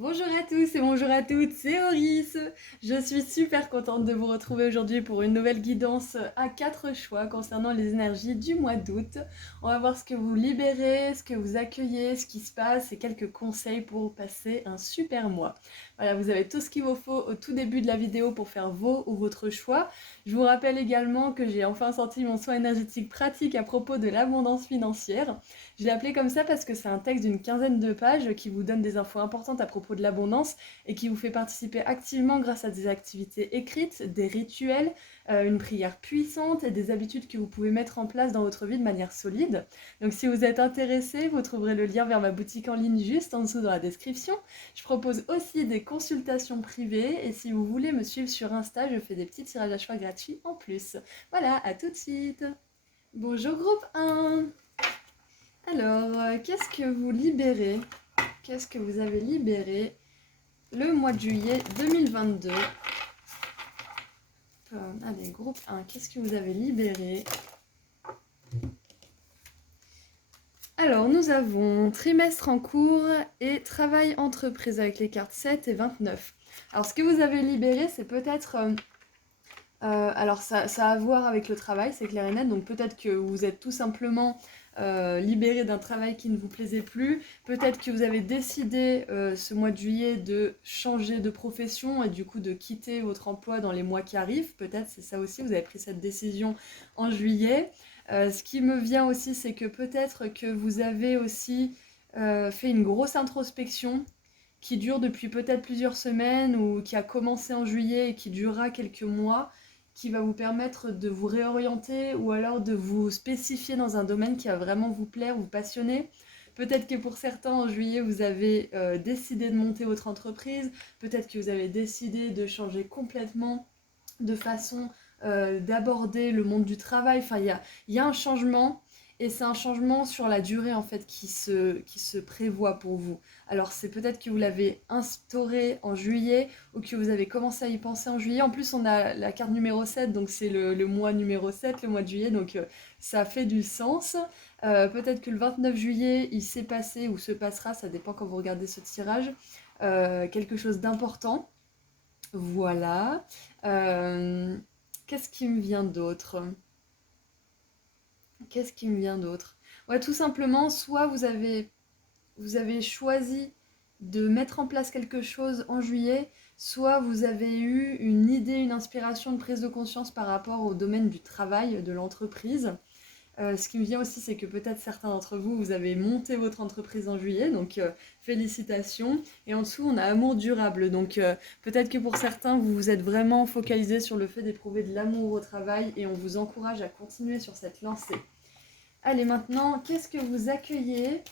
Bonjour à tous et bonjour à toutes, c'est Auris. Je suis super contente de vous retrouver aujourd'hui pour une nouvelle guidance à 4 choix concernant les énergies du mois d'août. On va voir ce que vous libérez, ce que vous accueillez, ce qui se passe et quelques conseils pour passer un super mois. Voilà, vous avez tout ce qu'il vous faut au tout début de la vidéo pour faire vos ou votre choix. Je vous rappelle également que j'ai enfin sorti mon soin énergétique pratique à propos de l'abondance financière. Je l'ai appelé comme ça parce que c'est un texte d'une quinzaine de pages qui vous donne des infos importantes à propos de l'abondance et qui vous fait participer activement grâce à des activités écrites, des rituels, une prière puissante et des habitudes que vous pouvez mettre en place dans votre vie de manière solide. Donc si vous êtes intéressé, vous trouverez le lien vers ma boutique en ligne juste en dessous dans la description. Je propose aussi des consultations privées et si vous voulez me suivre sur Insta, je fais des petits tirages à choix gratuits en plus. Voilà, à tout de suite. Bonjour groupe 1. Alors, qu'est-ce que vous libérez? Qu'est-ce que vous avez libéré le mois de juillet 2022? Allez, groupe 1, qu'est-ce que vous avez libéré? Alors, nous avons trimestre en cours et travail entreprise avec les cartes 7 et 29. Alors, ce que vous avez libéré, c'est peut-être... alors, ça a à voir avec le travail, c'est clair et net. Donc, peut-être que vous êtes tout simplement libéré d'un travail qui ne vous plaisait plus. Peut-être que vous avez décidé ce mois de juillet de changer de profession et du coup de quitter votre emploi dans les mois qui arrivent. Peut-être c'est ça aussi, vous avez pris cette décision en juillet. Ce qui me vient aussi, c'est que peut-être que vous avez aussi fait une grosse introspection qui dure depuis peut-être plusieurs semaines ou qui a commencé en juillet et qui durera quelques mois, qui va vous permettre de vous réorienter ou alors de vous spécifier dans un domaine qui va vraiment vous plaire, vous passionner. Peut-être que pour certains, en juillet, vous avez décidé de monter votre entreprise, peut-être que vous avez décidé de changer complètement de façon d'aborder le monde du travail. Enfin, il y a un changement et c'est un changement sur la durée en fait qui se prévoit pour vous. Alors c'est peut-être que vous l'avez instauré en juillet ou que vous avez commencé à y penser en juillet. En plus on a la carte numéro 7 donc c'est le mois numéro 7 le mois de juillet, donc ça fait du sens. Peut-être que le 29 juillet il s'est passé ou se passera, ça dépend quand vous regardez ce tirage, quelque chose d'important. Voilà. Euh, Qu'est-ce qui me vient d'autre? Qu'est-ce qui me vient d'autre? Ouais, tout simplement, soit vous avez choisi de mettre en place quelque chose en juillet, soit vous avez eu une idée, une inspiration, une prise de conscience par rapport au domaine du travail, de l'entreprise. Ce qui me vient aussi, c'est que peut-être certains d'entre vous, vous avez monté votre entreprise en juillet, donc félicitations. Et en dessous, on a amour durable. Donc peut-être que pour certains, vous vous êtes vraiment focalisé sur le fait d'éprouver de l'amour au travail et on vous encourage à continuer sur cette lancée. Allez, maintenant, qu'est-ce que vous accueillez?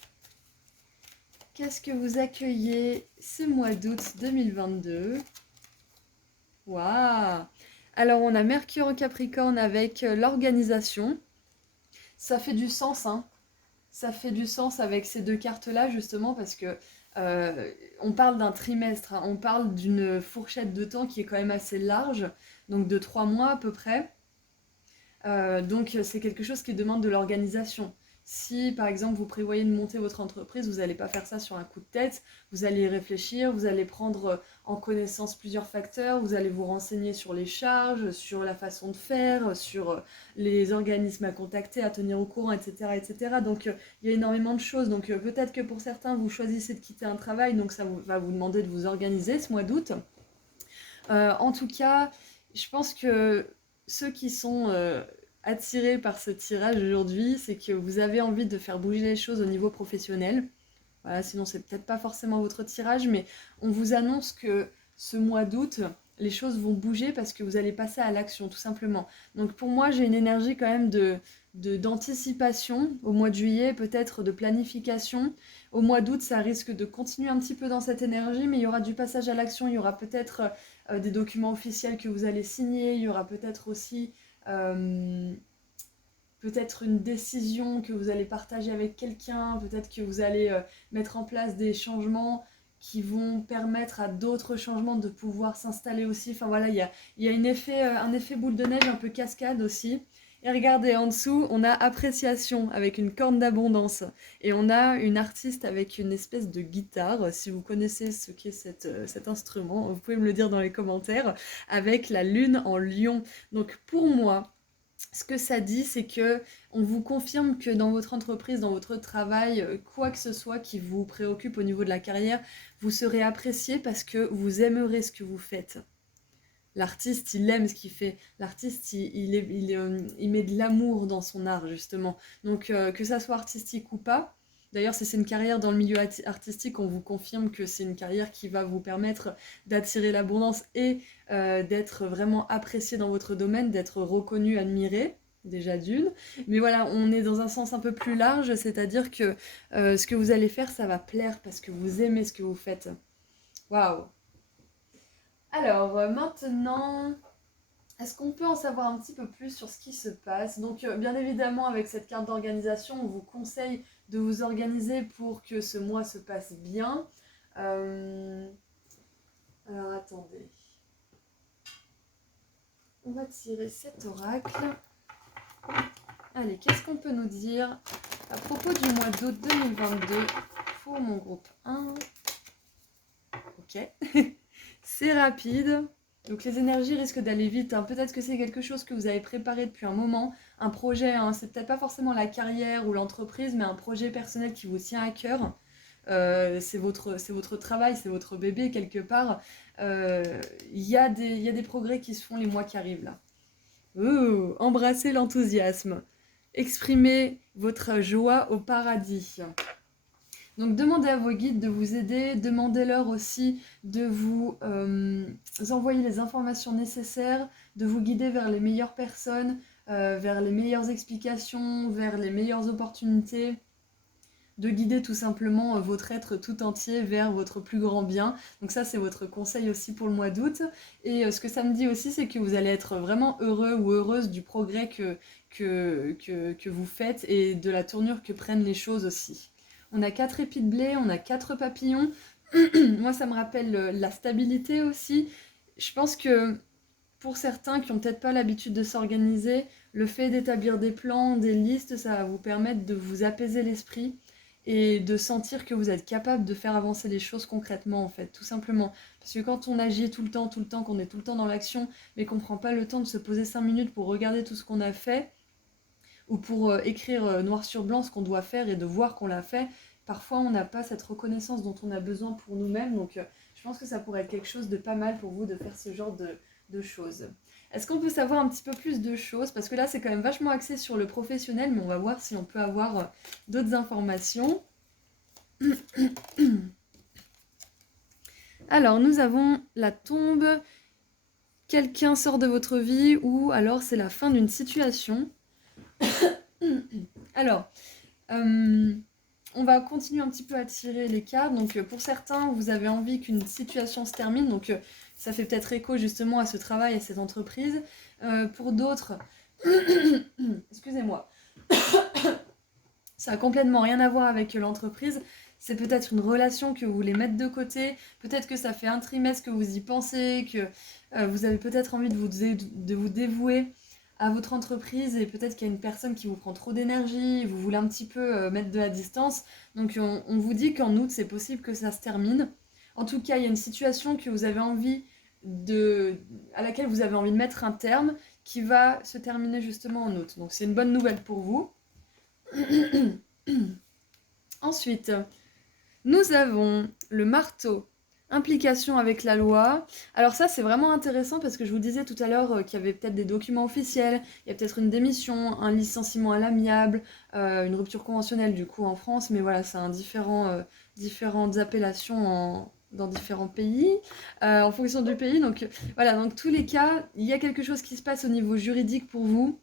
Qu'est-ce que vous accueillez ce mois d'août 2022? Waouh! Alors, on a Mercure en Capricorne avec l'organisation. Ça fait du sens, hein. Ça fait du sens avec ces deux cartes-là, justement, parce que on parle d'un trimestre, hein. On parle d'une fourchette de temps qui est quand même assez large, donc de 3 mois à peu près. Donc c'est quelque chose qui demande de l'organisation. Si par exemple vous prévoyez de monter votre entreprise, vous n'allez pas faire ça sur un coup de tête, vous allez y réfléchir, vous allez prendre en connaissance plusieurs facteurs, vous allez vous renseigner sur les charges, sur la façon de faire, sur les organismes à contacter, à tenir au courant, etc. etc. Donc il y a énormément de choses. Donc peut-être que pour certains, vous choisissez de quitter un travail, donc ça va vous demander de vous organiser ce mois d'août. En tout cas, je pense que ceux qui sont attirés par ce tirage aujourd'hui, c'est que vous avez envie de faire bouger les choses au niveau professionnel. Voilà, sinon c'est peut-être pas forcément votre tirage, mais on vous annonce que ce mois d'août, les choses vont bouger parce que vous allez passer à l'action, tout simplement. Donc pour moi, j'ai une énergie quand même d'anticipation au mois de juillet, peut-être de planification. Au mois d'août, ça risque de continuer un petit peu dans cette énergie, mais il y aura du passage à l'action, il y aura peut-être des documents officiels que vous allez signer, il y aura peut-être aussi peut-être une décision que vous allez partager avec quelqu'un, peut-être que vous allez mettre en place des changements qui vont permettre à d'autres changements de pouvoir s'installer aussi. Enfin voilà, il y a un effet boule de neige un peu cascade aussi. Et regardez, en dessous, on a appréciation avec une corne d'abondance. Et on a une artiste avec une espèce de guitare. Si vous connaissez ce qu'est cet instrument, vous pouvez me le dire dans les commentaires, avec la lune en lion. Donc pour moi, ce que ça dit, c'est que on vous confirme que dans votre entreprise, dans votre travail, quoi que ce soit qui vous préoccupe au niveau de la carrière, vous serez apprécié parce que vous aimerez ce que vous faites. L'artiste, il aime ce qu'il fait. L'artiste, il met de l'amour dans son art, justement. Donc, que ça soit artistique ou pas, d'ailleurs, si c'est une carrière dans le milieu artistique, on vous confirme que c'est une carrière qui va vous permettre d'attirer l'abondance et d'être vraiment apprécié dans votre domaine, d'être reconnu, admiré, déjà d'une. Mais voilà, on est dans un sens un peu plus large, c'est-à-dire que ce que vous allez faire, ça va plaire parce que vous aimez ce que vous faites. Waouh! Alors, maintenant, est-ce qu'on peut en savoir un petit peu plus sur ce qui se passe? Donc, bien évidemment, avec cette carte d'organisation, on vous conseille de vous organiser pour que ce mois se passe bien. Alors, attendez. On va tirer cet oracle. Allez, qu'est-ce qu'on peut nous dire à propos du mois d'août 2022 pour mon groupe 1? Ok. C'est rapide. Donc les énergies risquent d'aller vite, hein. Peut-être que c'est quelque chose que vous avez préparé depuis un moment, un projet, hein. C'est peut-être pas forcément la carrière ou l'entreprise, mais un projet personnel qui vous tient à cœur. C'est votre travail, c'est votre bébé quelque part. Il y a des progrès qui se font les mois qui arrivent là. Embrassez l'enthousiasme. Exprimez votre joie au paradis. Donc demandez à vos guides de vous aider, demandez-leur aussi de vous envoyer les informations nécessaires, de vous guider vers les meilleures personnes, vers les meilleures explications, vers les meilleures opportunités, de guider tout simplement votre être tout entier vers votre plus grand bien. Donc ça, c'est votre conseil aussi pour le mois d'août. Et ce que ça me dit aussi, c'est que vous allez être vraiment heureux ou heureuse du progrès que vous faites et de la tournure que prennent les choses aussi. On a 4 épis de blé, on a 4 papillons. Moi, ça me rappelle la stabilité aussi. Je pense que pour certains qui n'ont peut-être pas l'habitude de s'organiser, le fait d'établir des plans, des listes, ça va vous permettre de vous apaiser l'esprit et de sentir que vous êtes capable de faire avancer les choses concrètement, en fait, tout simplement. Parce que quand on agit tout le temps, qu'on est tout le temps dans l'action, mais qu'on ne prend pas le temps de se poser 5 minutes pour regarder tout ce qu'on a fait, ou pour écrire noir sur blanc ce qu'on doit faire et de voir qu'on l'a fait, parfois on n'a pas cette reconnaissance dont on a besoin pour nous-mêmes. Donc je pense que ça pourrait être quelque chose de pas mal pour vous de faire ce genre de choses. Est-ce qu'on peut savoir un petit peu plus de choses? Parce que là c'est quand même vachement axé sur le professionnel, mais on va voir si on peut avoir d'autres informations. Alors nous avons la tombe, quelqu'un sort de votre vie ou alors c'est la fin d'une situation. Alors, on va continuer un petit peu à tirer les cartes. Donc pour certains, vous avez envie qu'une situation se termine. Donc ça fait peut-être écho justement à ce travail, à cette entreprise. Pour d'autres, excusez-moi, ça a complètement rien à voir avec l'entreprise. C'est peut-être une relation que vous voulez mettre de côté. Peut-être que ça fait un trimestre que vous y pensez, que vous avez peut-être envie de vous dévouer à votre entreprise et peut-être qu'il y a une personne qui vous prend trop d'énergie, vous voulez un petit peu mettre de la distance. Donc on vous dit qu'en août, c'est possible que ça se termine. En tout cas, il y a une situation que vous avez envie à laquelle vous avez envie de mettre un terme qui va se terminer justement en août. Donc c'est une bonne nouvelle pour vous. Ensuite, nous avons le marteau. Implication avec la loi. Alors ça, c'est vraiment intéressant parce que je vous disais tout à l'heure qu'il y avait peut-être des documents officiels, il y a peut-être une démission, un licenciement à l'amiable, une rupture conventionnelle du coup en France, mais voilà, c'est différentes appellations dans différents pays, en fonction du pays. Donc voilà, dans tous les cas, il y a quelque chose qui se passe au niveau juridique pour vous.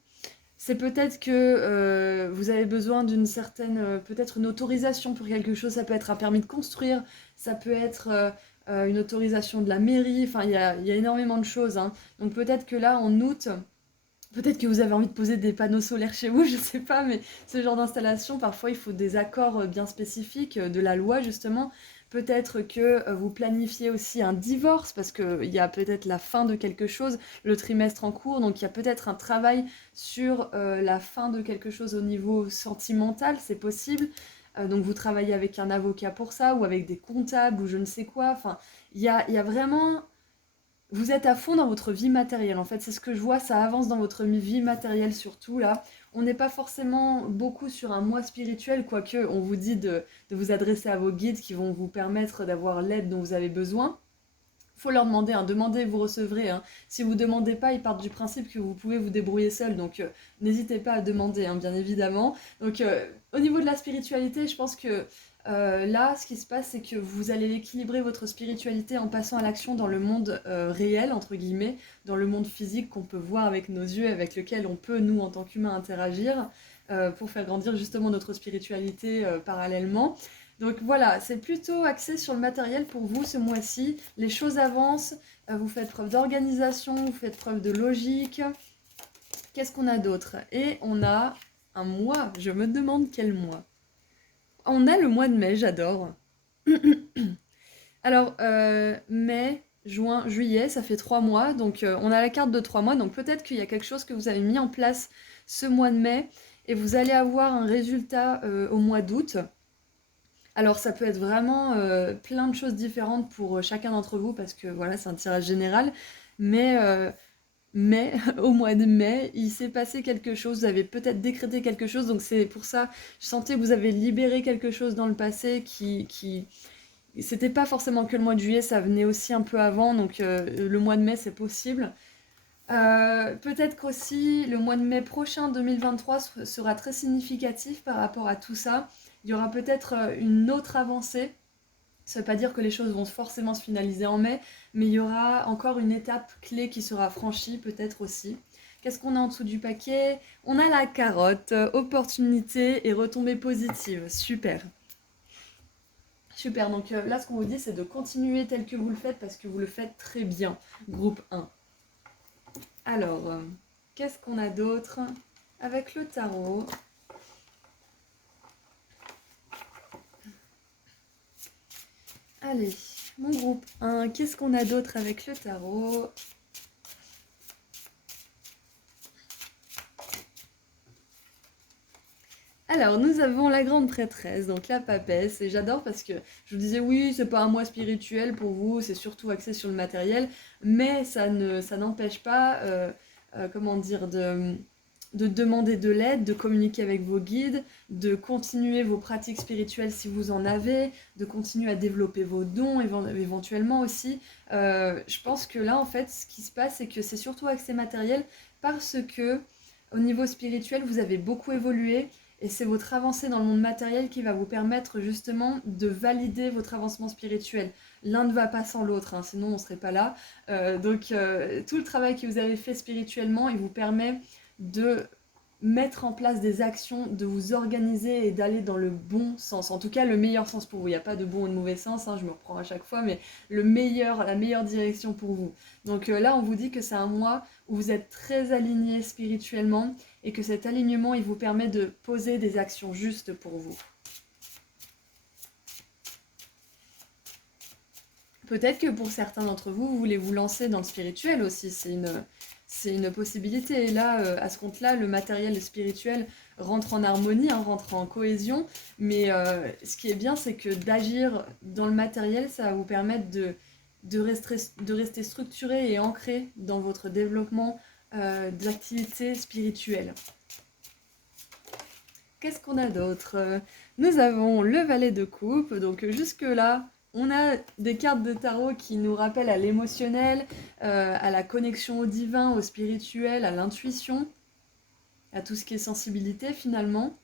C'est peut-être que vous avez besoin d'une certaine, peut-être une autorisation pour quelque chose. Ça peut être un permis de construire, ça peut être une autorisation de la mairie. Enfin, il y a énormément de choses, hein. Donc peut-être que là, en août, peut-être que vous avez envie de poser des panneaux solaires chez vous, je sais pas, mais ce genre d'installation, parfois, il faut des accords bien spécifiques de la loi, justement. Peut-être que vous planifiez aussi un divorce parce qu'il y a peut-être la fin de quelque chose, le trimestre en cours, donc il y a peut-être un travail sur la fin de quelque chose au niveau sentimental, c'est possible. Donc vous travaillez avec un avocat pour ça, ou avec des comptables, ou je ne sais quoi. Enfin, il y a vraiment... Vous êtes à fond dans votre vie matérielle, en fait, c'est ce que je vois, ça avance dans votre vie matérielle surtout, là. On n'est pas forcément beaucoup sur un mois spirituel, quoique on vous dit de vous adresser à vos guides qui vont vous permettre d'avoir l'aide dont vous avez besoin. Faut leur demander, hein. Demandez, vous recevrez, hein. Si vous demandez pas, ils partent du principe que vous pouvez vous débrouiller seul, donc n'hésitez pas à demander, hein, bien évidemment. Donc au niveau de la spiritualité, je pense que là, ce qui se passe, c'est que vous allez équilibrer votre spiritualité en passant à l'action dans le monde réel, entre guillemets, dans le monde physique qu'on peut voir avec nos yeux, avec lequel on peut, nous, en tant qu'humains, interagir, pour faire grandir justement notre spiritualité parallèlement. Donc voilà, c'est plutôt axé sur le matériel pour vous ce mois-ci. Les choses avancent, vous faites preuve d'organisation, vous faites preuve de logique. Qu'est-ce qu'on a d'autre? Et on a un mois, je me demande quel mois. On a le mois de mai, j'adore. Alors, mai, juin, juillet, ça fait 3 mois. Donc, on a la carte de 3 mois. Donc, peut-être qu'il y a quelque chose que vous avez mis en place ce mois de mai et vous allez avoir un résultat au mois d'août. Alors, ça peut être vraiment plein de choses différentes pour chacun d'entre vous parce que voilà, c'est un tirage général. Mais au mois de mai, il s'est passé quelque chose, vous avez peut-être décrété quelque chose, donc c'est pour ça, je sentais que vous avez libéré quelque chose dans le passé qui... C'était pas forcément que le mois de juillet, ça venait aussi un peu avant, donc le mois de mai c'est possible. Peut-être qu'aussi le mois de mai prochain, 2023, sera très significatif par rapport à tout ça. Il y aura peut-être une autre avancée. Ça ne veut pas dire que les choses vont forcément se finaliser en mai, mais il y aura encore une étape clé qui sera franchie, peut-être aussi. Qu'est-ce qu'on a en dessous du paquet? On a la carotte, opportunité et retombées positives. Super. Super, donc là ce qu'on vous dit c'est de continuer tel que vous le faites parce que vous le faites très bien, groupe 1. Alors, qu'est-ce qu'on a d'autre avec le tarot? Allez, mon groupe 1, qu'est-ce qu'on a d'autre avec le tarot? Alors, nous avons la grande prêtresse, donc la papesse, et j'adore parce que je vous disais, oui, c'est pas un mois spirituel pour vous, c'est surtout axé sur le matériel, mais ça n'empêche pas, comment dire, de demander de l'aide, de communiquer avec vos guides, de continuer vos pratiques spirituelles si vous en avez, de continuer à développer vos dons éventuellement aussi. Je pense que là, en fait, ce qui se passe, c'est que c'est surtout axé matériel parce que au niveau spirituel, vous avez beaucoup évolué et c'est votre avancée dans le monde matériel qui va vous permettre justement de valider votre avancement spirituel. L'un ne va pas sans l'autre, hein, sinon on ne serait pas là. Donc tout le travail que vous avez fait spirituellement, il vous permet de mettre en place des actions, de vous organiser et d'aller dans le bon sens. En tout cas, le meilleur sens pour vous. Il n'y a pas de bon ou de mauvais sens, hein, je me reprends à chaque fois, mais la meilleure direction pour vous. Donc là, on vous dit que c'est un mois où vous êtes très aligné spirituellement et que cet alignement, il vous permet de poser des actions justes pour vous. Peut-être que pour certains d'entre vous, vous voulez vous lancer dans le spirituel aussi, c'est une possibilité. Et là, à ce compte-là, le matériel et le spirituel rentrent en harmonie, hein, rentrent en cohésion. Mais ce qui est bien, c'est que d'agir dans le matériel, ça va vous permettre de rester structuré et ancré dans votre développement de l'activité spirituelle. Qu'est-ce qu'on a d'autre? Nous avons le valet de coupe, donc jusque-là, on a des cartes de tarot qui nous rappellent à l'émotionnel, à la connexion au divin, au spirituel, à l'intuition, à tout ce qui est sensibilité finalement.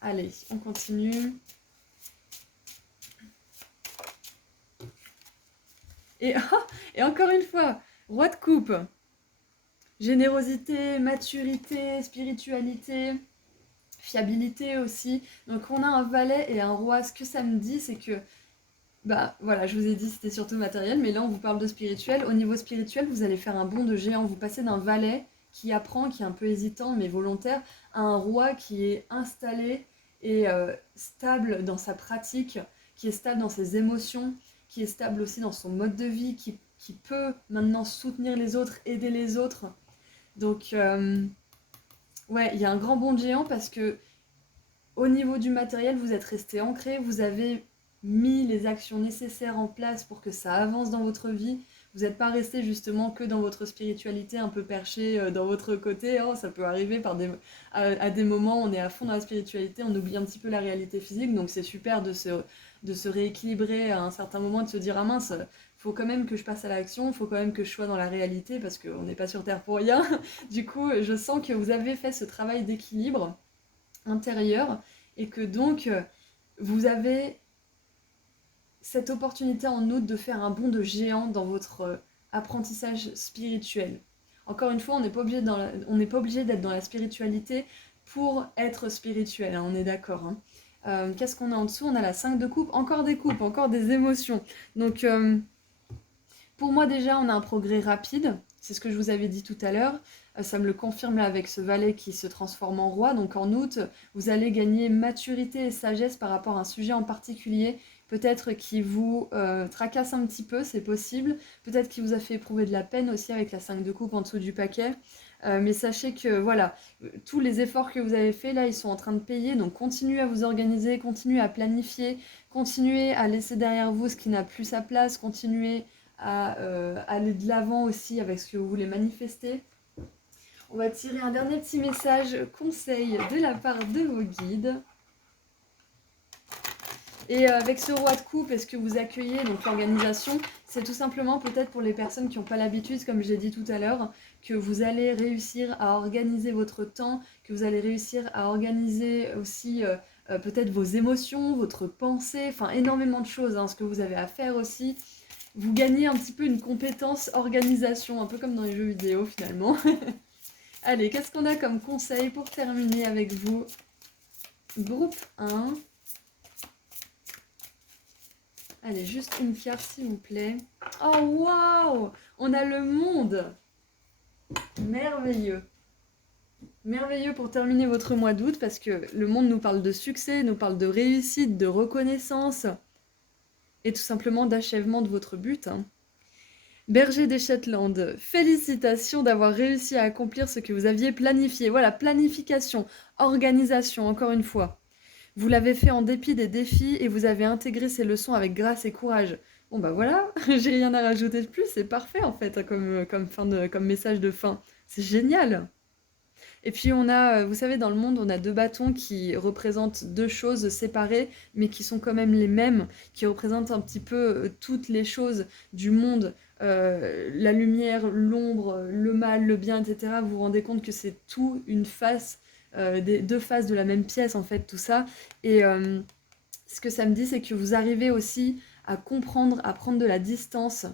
Allez, on continue. Et, et encore une fois, roi de coupe. Générosité, maturité, spiritualité, fiabilité aussi. Donc on a un valet et un roi. Ce que ça me dit, c'est que bah voilà, je vous ai dit c'était surtout matériel, mais là on vous parle de spirituel. Au niveau spirituel, vous allez faire un bond de géant. Vous passez d'un valet qui apprend, qui est un peu hésitant mais volontaire, à un roi qui est installé et stable dans sa pratique, qui est stable dans ses émotions, qui est stable aussi dans son mode de vie, qui peut maintenant soutenir les autres, aider les autres. Donc, ouais, il y a un grand bond de géant parce que au niveau du matériel, vous êtes resté ancré, vous avez mis les actions nécessaires en place pour que ça avance dans votre vie. Vous n'êtes pas resté justement que dans votre spiritualité un peu perché dans votre côté. Oh, ça peut arriver à des moments, on est à fond dans la spiritualité, on oublie un petit peu la réalité physique. Donc c'est super de se rééquilibrer à un certain moment, de se dire ah mince, faut quand même que je passe à l'action, faut quand même que je sois dans la réalité parce qu'on n'est pas sur Terre pour rien. Du coup, je sens que vous avez fait ce travail d'équilibre intérieur et que donc vous avez cette opportunité en août de faire un bond de géant dans votre apprentissage spirituel. Encore une fois, on n'est pas obligé d'être dans la spiritualité pour être spirituel, hein, on est d'accord. Hein. Qu'est-ce qu'on a en dessous? On a la 5 de coupe, encore des coupes, encore des émotions. Donc pour moi déjà, on a un progrès rapide, c'est ce que je vous avais dit tout à l'heure. Ça me le confirme là avec ce valet qui se transforme en roi. Donc en août, vous allez gagner maturité et sagesse par rapport à un sujet en particulier. Peut-être qui vous tracasse un petit peu, c'est possible. Peut-être qui vous a fait éprouver de la peine aussi avec la 5 de coupe en dessous du paquet. Mais sachez que voilà, tous les efforts que vous avez faits là, ils sont en train de payer. Donc continuez à vous organiser, continuez à planifier, continuez à laisser derrière vous ce qui n'a plus sa place, continuez à aller de l'avant aussi avec ce que vous voulez manifester. On va tirer un dernier petit message conseil de la part de vos guides. Et avec ce roi de coupe, est-ce que vous accueillez donc l'organisation? C'est tout simplement peut-être pour les personnes qui n'ont pas l'habitude, comme j'ai dit tout à l'heure, que vous allez réussir à organiser votre temps, que vous allez réussir à organiser aussi peut-être vos émotions, votre pensée, enfin énormément de choses, hein, ce que vous avez à faire aussi. Vous gagnez un petit peu une compétence organisation, un peu comme dans les jeux vidéo finalement. Allez, qu'est-ce qu'on a comme conseil pour terminer avec vous? Groupe 1. Allez, juste une carte s'il vous plaît. Oh waouh! On a le monde! Merveilleux! Merveilleux pour terminer votre mois d'août parce que le monde nous parle de succès, nous parle de réussite, de reconnaissance et tout simplement d'achèvement de votre but. Hein. Berger des Shetland, félicitations d'avoir réussi à accomplir ce que vous aviez planifié. Voilà, planification, organisation, encore une fois. Vous l'avez fait en dépit des défis et vous avez intégré ces leçons avec grâce et courage. Bon bah voilà, j'ai rien à rajouter de plus, c'est parfait en fait comme message de fin. C'est génial. Et puis on a, vous savez, dans le monde, on a deux bâtons qui représentent deux choses séparées, mais qui sont quand même les mêmes, qui représentent un petit peu toutes les choses du monde, la lumière, l'ombre, le mal, le bien, etc. Vous vous rendez compte que c'est tout une face, des deux faces de la même pièce, en fait, tout ça. Et ce que ça me dit, c'est que vous arrivez aussi à comprendre, à prendre de la distance,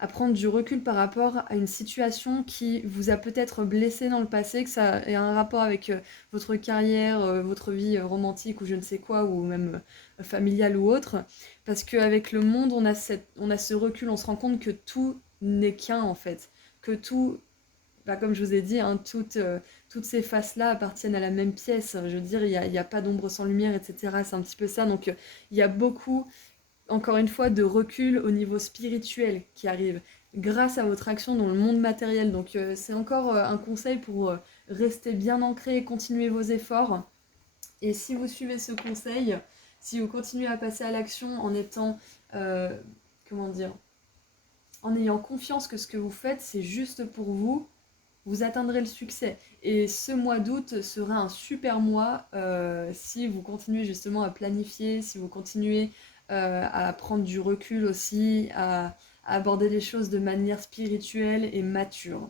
à prendre du recul par rapport à une situation qui vous a peut-être blessé dans le passé, que ça ait un rapport avec votre carrière, votre vie romantique ou je ne sais quoi, ou même familiale ou autre. Parce qu'avec le monde, on a ce recul, on se rend compte que tout n'est qu'un en fait. Que tout, bah, comme je vous ai dit, hein, toutes ces faces-là appartiennent à la même pièce. Je veux dire, il y a pas d'ombre sans lumière, etc. C'est un petit peu ça. Donc il y a beaucoup encore une fois, de recul au niveau spirituel qui arrive grâce à votre action dans le monde matériel. Donc c'est encore un conseil pour rester bien ancré, continuer vos efforts. Et si vous suivez ce conseil, si vous continuez à passer à l'action en étant, comment dire, en ayant confiance que ce que vous faites, c'est juste pour vous, vous atteindrez le succès. Et ce mois d'août sera un super mois si vous continuez justement à planifier, si vous continuez à prendre du recul aussi, à aborder les choses de manière spirituelle et mature.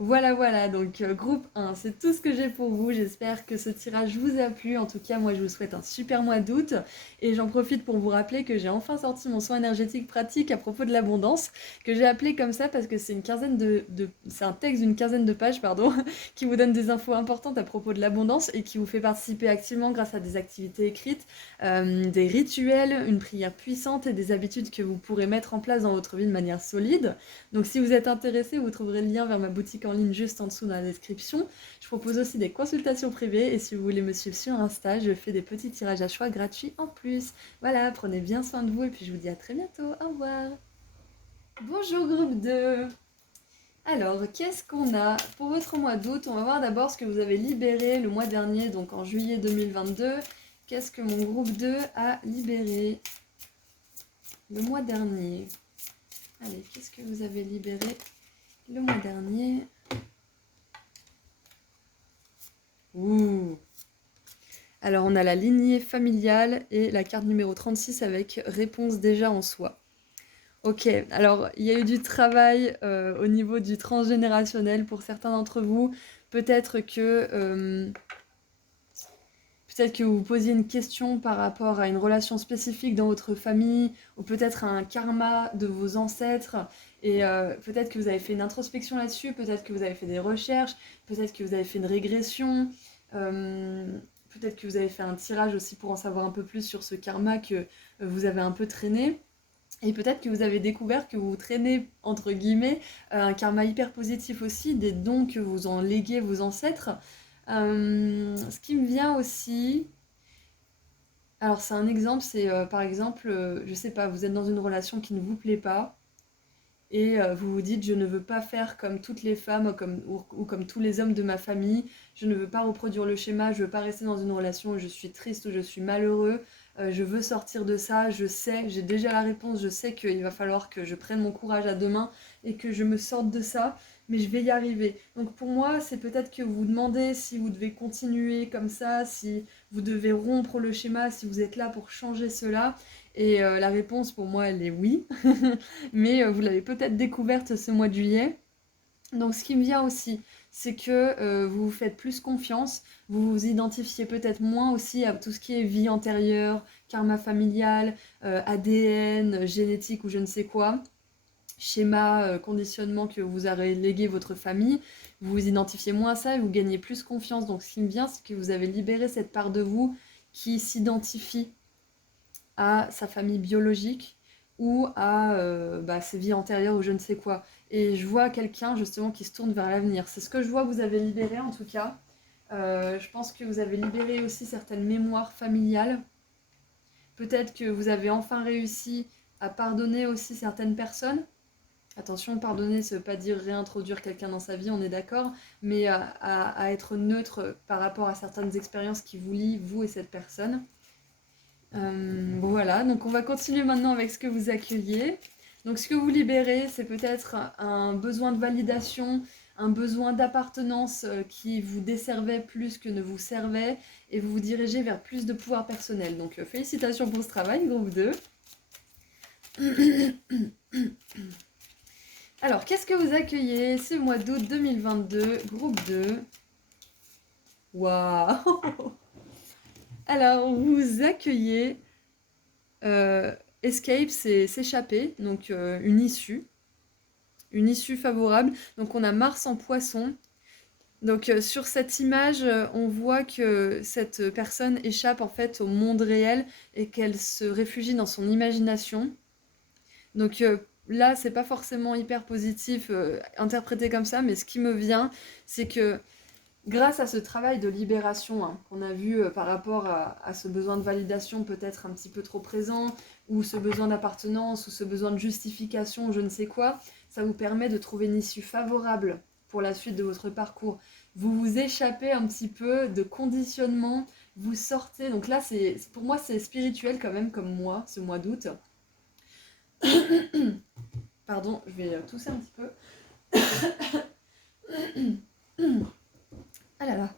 Voilà, donc groupe 1, c'est tout ce que j'ai pour vous. J'espère que ce tirage vous a plu. En tout cas, moi, je vous souhaite un super mois d'août. Et j'en profite pour vous rappeler que j'ai enfin sorti mon soin énergétique pratique à propos de l'abondance, que j'ai appelé comme ça parce que c'est c'est un texte d'une quinzaine de pages, pardon, qui vous donne des infos importantes à propos de l'abondance et qui vous fait participer activement grâce à des activités écrites, des rituels, une prière puissante et des habitudes que vous pourrez mettre en place dans votre vie de manière solide. Donc si vous êtes intéressé, vous trouverez le lien vers ma boutique en ligne juste en dessous dans la description. Je propose aussi des consultations privées et si vous voulez me suivre sur Insta, je fais des petits tirages à choix gratuits en plus. Voilà, prenez bien soin de vous et puis je vous dis à très bientôt. Au revoir. Bonjour groupe 2. Alors, qu'est-ce qu'on a pour votre mois d'août? On va voir d'abord ce que vous avez libéré le mois dernier, donc en juillet 2022. Qu'est-ce que mon groupe 2 a libéré le mois dernier? Allez, qu'est-ce que vous avez libéré le mois dernier? Ouh! Alors, on a la lignée familiale et la carte numéro 36 avec réponse déjà en soi. Ok, alors il y a eu du travail au niveau du transgénérationnel pour certains d'entre vous. Peut-être que, euh, peut-être que vous vous posiez une question par rapport à une relation spécifique dans votre famille, ou peut-être un karma de vos ancêtres, et peut-être que vous avez fait une introspection là-dessus, peut-être que vous avez fait des recherches, peut-être que vous avez fait une régression, euh, peut-être que vous avez fait un tirage aussi pour en savoir un peu plus sur ce karma que vous avez un peu traîné. Et peut-être que vous avez découvert que vous traînez, entre guillemets, un karma hyper positif aussi, des dons que vous en léguez vos ancêtres. Ce qui me vient aussi, alors c'est un exemple, c'est par exemple, je sais pas, vous êtes dans une relation qui ne vous plaît pas, et vous vous dites je ne veux pas faire comme toutes les femmes ou comme tous les hommes de ma famille, je ne veux pas reproduire le schéma, je veux pas rester dans une relation où je suis triste, où je suis malheureux, je veux sortir de ça, je sais, j'ai déjà la réponse, je sais qu'il va falloir que je prenne mon courage à deux mains et que je me sorte de ça, mais je vais y arriver. Donc pour moi, c'est peut-être que vous vous demandez si vous devez continuer comme ça, si vous devez rompre le schéma, si vous êtes là pour changer cela. Et la réponse pour moi, elle est oui. Mais vous l'avez peut-être découverte ce mois de juillet. Donc ce qui me vient aussi, c'est que vous vous faites plus confiance, vous vous identifiez peut-être moins aussi à tout ce qui est vie antérieure, karma familial, ADN, génétique ou je ne sais quoi, schéma, conditionnement que vous avez légué votre famille, vous vous identifiez moins à ça et vous gagnez plus confiance. Donc ce qui me vient, c'est que vous avez libéré cette part de vous qui s'identifie à sa famille biologique ou à ses vies antérieures ou je ne sais quoi. Et je vois quelqu'un justement qui se tourne vers l'avenir. C'est ce que je vois que vous avez libéré en tout cas. Je pense que vous avez libéré aussi certaines mémoires familiales. Peut-être que vous avez enfin réussi à pardonner aussi certaines personnes. Attention, pardonner, ça ne veut pas dire réintroduire quelqu'un dans sa vie, on est d'accord, mais à être neutre par rapport à certaines expériences qui vous lient, vous et cette personne. Voilà, donc on va continuer maintenant avec ce que vous accueillez. Donc ce que vous libérez, c'est peut-être un besoin de validation, un besoin d'appartenance qui vous desservait plus que ne vous servait, et vous vous dirigez vers plus de pouvoir personnel. Donc félicitations pour ce travail, groupe 2. Alors, qu'est-ce que vous accueillez ce mois d'août 2022, groupe 2? Waouh! Alors, vous accueillez escape, c'est s'échapper, donc une issue favorable. Donc on a Mars en poisson. Donc sur cette image, on voit que cette personne échappe en fait au monde réel et qu'elle se réfugie dans son imagination. Donc là, c'est pas forcément hyper positif interprété comme ça, mais ce qui me vient, c'est que grâce à ce travail de libération qu'on a vu par rapport à ce besoin de validation peut-être un petit peu trop présent, ou ce besoin d'appartenance, ou ce besoin de justification, je ne sais quoi, ça vous permet de trouver une issue favorable pour la suite de votre parcours. Vous vous échappez un petit peu de conditionnement, vous sortez, donc là pour moi c'est spirituel quand même comme moi, ce mois d'août. Pardon, je vais tousser un petit peu. Ah là là,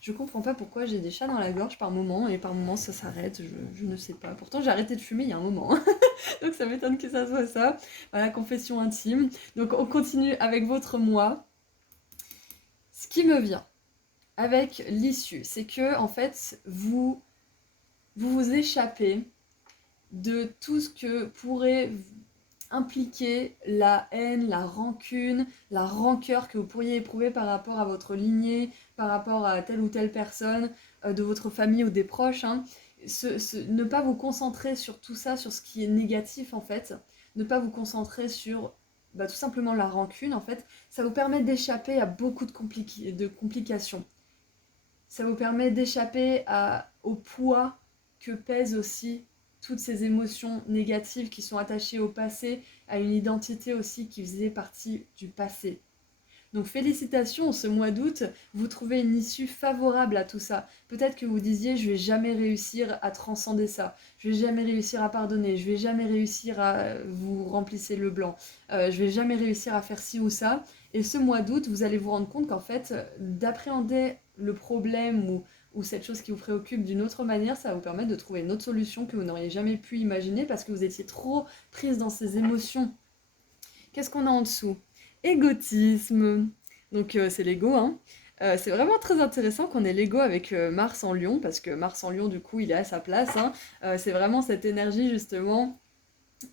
je comprends pas pourquoi j'ai des chats dans la gorge par moment et par moment ça s'arrête, je ne sais pas. Pourtant j'ai arrêté de fumer il y a un moment, donc ça m'étonne que ça soit ça. Voilà, confession intime. Donc on continue avec votre moi. Ce qui me vient avec l'issue, c'est que en fait vous échappez de tout ce que pourrait impliquer la haine, la rancune, la rancœur que vous pourriez éprouver par rapport à votre lignée, par rapport à telle ou telle personne de votre famille ou des proches. Ne pas vous concentrer sur tout ça, sur ce qui est négatif en fait. Ne pas vous concentrer sur tout simplement la rancune, en fait, ça vous permet d'échapper à beaucoup de complications. Ça vous permet d'échapper au poids que pèsent aussi toutes ces émotions négatives qui sont attachées au passé, à une identité aussi qui faisait partie du passé. Donc félicitations, ce mois d'août, vous trouvez une issue favorable à tout ça. Peut-être que vous disiez, je vais jamais réussir à transcender ça, je vais jamais réussir à pardonner, je vais jamais réussir à vous remplissez le blanc, je vais jamais réussir à faire ci ou ça. Et ce mois d'août, vous allez vous rendre compte qu'en fait, d'appréhender le problème ou cette chose qui vous préoccupe d'une autre manière, ça va vous permettre de trouver une autre solution que vous n'auriez jamais pu imaginer parce que vous étiez trop prise dans ces émotions. Qu'est-ce qu'on a en dessous? Égotisme. Donc c'est l'ego, hein. C'est vraiment très intéressant qu'on ait l'ego avec Mars en Lion, parce que Mars en Lion, du coup, il est à sa place, hein. C'est vraiment cette énergie, justement.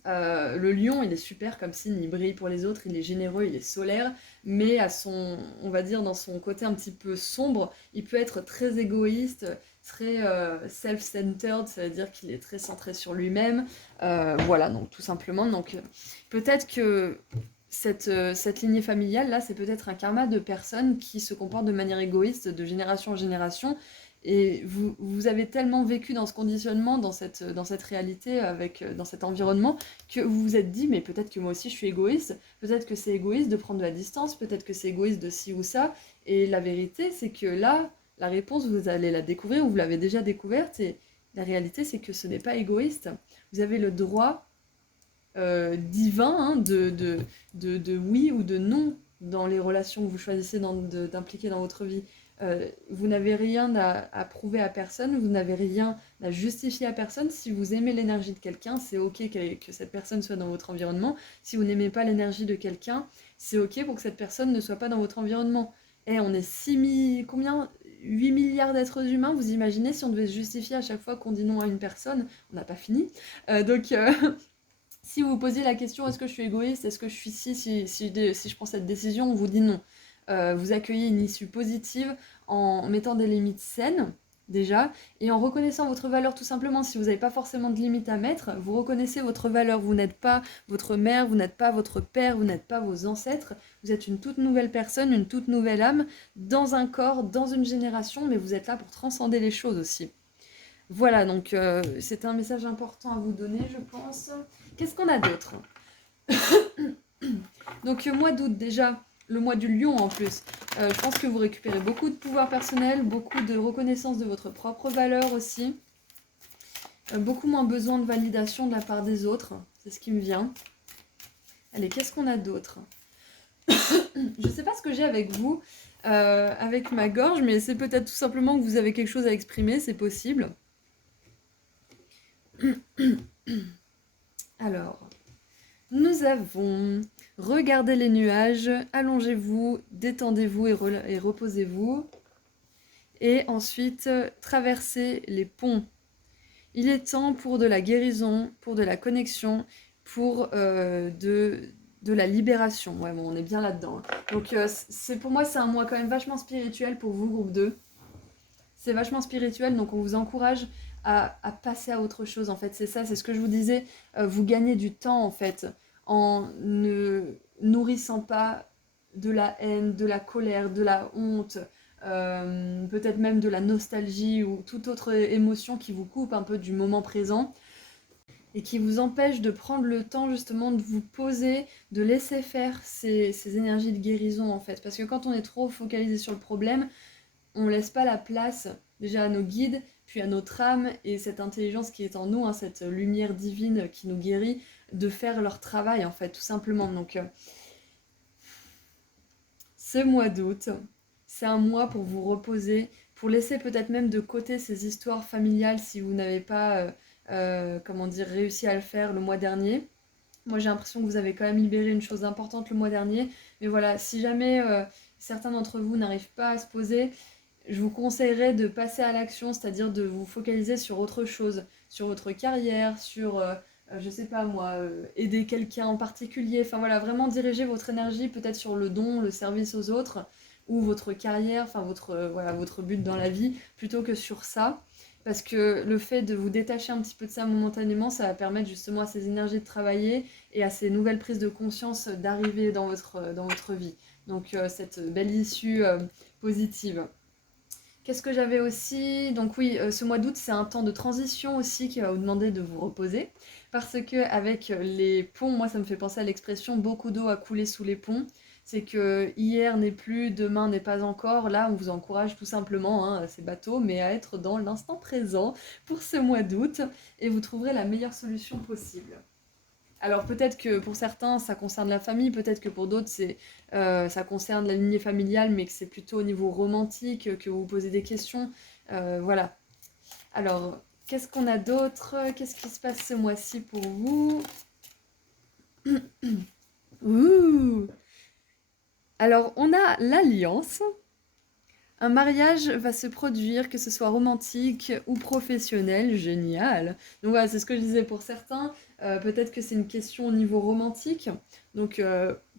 Le lion, il est super comme signe, il brille pour les autres, il est généreux, il est solaire, mais on va dire, dans son côté un petit peu sombre, il peut être très égoïste, très self-centered, ça veut dire qu'il est très centré sur lui-même. Voilà, donc tout simplement. Donc peut-être que cette lignée familiale, là, c'est peut-être un karma de personnes qui se comportent de manière égoïste de génération en génération. Et vous avez tellement vécu dans ce conditionnement, dans cette réalité, dans cet environnement, que vous vous êtes dit, mais peut-être que moi aussi je suis égoïste, peut-être que c'est égoïste de prendre de la distance, peut-être que c'est égoïste de ci ou ça. Et la vérité, c'est que là, la réponse, vous allez la découvrir, ou vous l'avez déjà découverte, et la réalité, c'est que ce n'est pas égoïste. Vous avez le droit divin, hein, de oui ou de non dans les relations que vous choisissez d'impliquer dans votre vie. Vous n'avez rien à prouver à personne, vous n'avez rien à justifier à personne. Si vous aimez l'énergie de quelqu'un, c'est ok que cette personne soit dans votre environnement. Si vous n'aimez pas l'énergie de quelqu'un, c'est ok pour que cette personne ne soit pas dans votre environnement. Et on est 8 milliards d'êtres humains, vous imaginez si on devait se justifier à chaque fois qu'on dit non à une personne, on n'a pas fini. Donc si vous vous posiez la question, est-ce que je suis égoïste, est-ce que je suis si je prends cette décision, on vous dit non. Vous accueillez une issue positive en mettant des limites saines, déjà, et en reconnaissant votre valeur tout simplement. Si vous n'avez pas forcément de limites à mettre, vous reconnaissez votre valeur. Vous n'êtes pas votre mère, vous n'êtes pas votre père, vous n'êtes pas vos ancêtres. Vous êtes une toute nouvelle personne, une toute nouvelle âme, dans un corps, dans une génération, mais vous êtes là pour transcender les choses aussi. Voilà, donc c'est un message important à vous donner, je pense. Qu'est-ce qu'on a d'autre? Donc mois d'août déjà, le mois du lion en plus. Je pense que vous récupérez beaucoup de pouvoir personnel, beaucoup de reconnaissance de votre propre valeur aussi. Beaucoup moins besoin de validation de la part des autres, c'est ce qui me vient. Allez, qu'est-ce qu'on a d'autre? Je sais pas ce que j'ai avec vous, avec ma gorge, mais c'est peut-être tout simplement que vous avez quelque chose à exprimer, c'est possible. Alors, nous avons regardez les nuages, allongez-vous, détendez-vous et reposez-vous. Et ensuite, traversez les ponts. Il est temps pour de la guérison, pour de la connexion, pour de la libération. Ouais, bon, on est bien là-dedans. Donc, pour moi, c'est un mois quand même vachement spirituel pour vous, groupe 2. C'est vachement spirituel, donc on vous encourage à passer à autre chose, en fait. C'est ça, c'est ce que je vous disais. Vous gagnez du temps, en fait, en ne nourrissant pas de la haine, de la colère, de la honte, peut-être même de la nostalgie ou toute autre émotion qui vous coupe un peu du moment présent et qui vous empêche de prendre le temps justement de vous poser, de laisser faire ces énergies de guérison en fait. Parce que quand on est trop focalisé sur le problème, on laisse pas la place déjà à nos guides, puis à notre âme et cette intelligence qui est en nous, hein, cette lumière divine qui nous guérit, de faire leur travail en fait, tout simplement. Donc ce mois d'août, c'est un mois pour vous reposer, pour laisser peut-être même de côté ces histoires familiales si vous n'avez pas, comment dire, réussi à le faire le mois dernier. Moi j'ai l'impression que vous avez quand même libéré une chose importante le mois dernier, mais voilà, si jamais certains d'entre vous n'arrivent pas à se poser, je vous conseillerais de passer à l'action, c'est-à-dire de vous focaliser sur autre chose, sur votre carrière, sur, je sais pas moi, aider quelqu'un en particulier, enfin voilà, vraiment diriger votre énergie peut-être sur le don, le service aux autres, ou votre carrière, enfin votre but dans la vie, plutôt que sur ça. parce que le fait de vous détacher un petit peu de ça momentanément, ça va permettre justement à ces énergies de travailler et à ces nouvelles prises de conscience d'arriver dans votre vie. Donc cette belle issue positive. Qu'est-ce que j'avais aussi? Donc oui, ce mois d'août, c'est un temps de transition aussi qui va vous demander de vous reposer. Parce que avec les ponts, moi ça me fait penser à l'expression beaucoup d'eau a coulé sous les ponts. C'est que hier n'est plus, demain n'est pas encore. Là, on vous encourage tout simplement, hein, c'est bateau, mais à être dans l'instant présent pour ce mois d'août et vous trouverez la meilleure solution possible. Alors peut-être que pour certains ça concerne la famille, peut-être que pour d'autres ça concerne la lignée familiale, mais que c'est plutôt au niveau romantique que vous vous posez des questions. Voilà. Alors, qu'est-ce qu'on a d'autre? Qu'est-ce qui se passe ce mois-ci pour vous? Ouh! Alors, on a l'alliance. Un mariage va se produire, que ce soit romantique ou professionnel, génial. Donc voilà, c'est ce que je disais pour certains. Peut-être que c'est une question au niveau romantique. Donc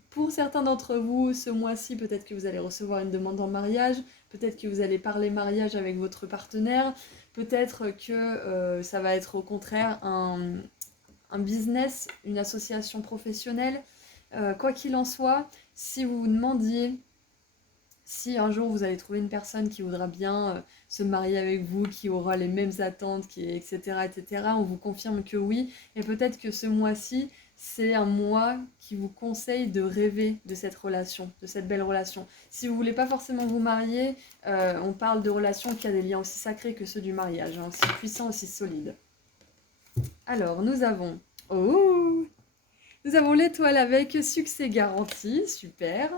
pour certains d'entre vous, ce mois-ci, peut-être que vous allez recevoir une demande en mariage, peut-être que vous allez parler mariage avec votre partenaire, peut-être que ça va être au contraire un business, une association professionnelle. Quoi qu'il en soit, si vous vous demandiez si un jour vous allez trouver une personne qui voudra bien se marier avec vous, qui aura les mêmes attentes, etc., etc., on vous confirme que oui. Et peut-être que ce mois-ci, c'est un mois qui vous conseille de rêver de cette relation, de cette belle relation. Si vous voulez pas forcément vous marier, on parle de relations qui a des liens aussi sacrés que ceux du mariage, hein, aussi puissants, aussi solides. Alors, nous avons... Oh! Nous avons l'étoile avec succès garanti, super.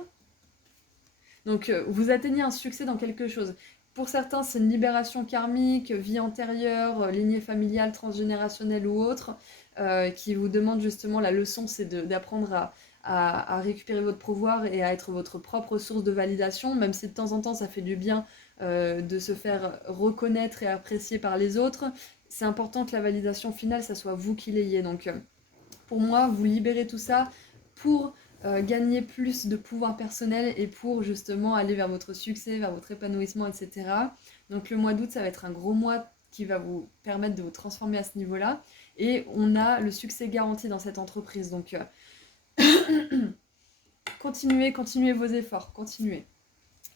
Donc vous atteignez un succès dans quelque chose. Pour certains, c'est une libération karmique, vie antérieure, lignée familiale, transgénérationnelle ou autre, qui vous demande justement, la leçon, c'est d'apprendre à récupérer votre pouvoir et à être votre propre source de validation, même si de temps en temps ça fait du bien de se faire reconnaître et apprécier par les autres. C'est important que la validation finale, ça soit vous qui l'ayez. Donc pour moi, vous libérez tout ça pour gagner plus de pouvoir personnel et pour justement aller vers votre succès, vers votre épanouissement, etc. Donc le mois d'août, ça va être un gros mois qui va vous permettre de vous transformer à ce niveau-là. Et on a le succès garanti dans cette entreprise. Donc continuez, continuez vos efforts, continuez.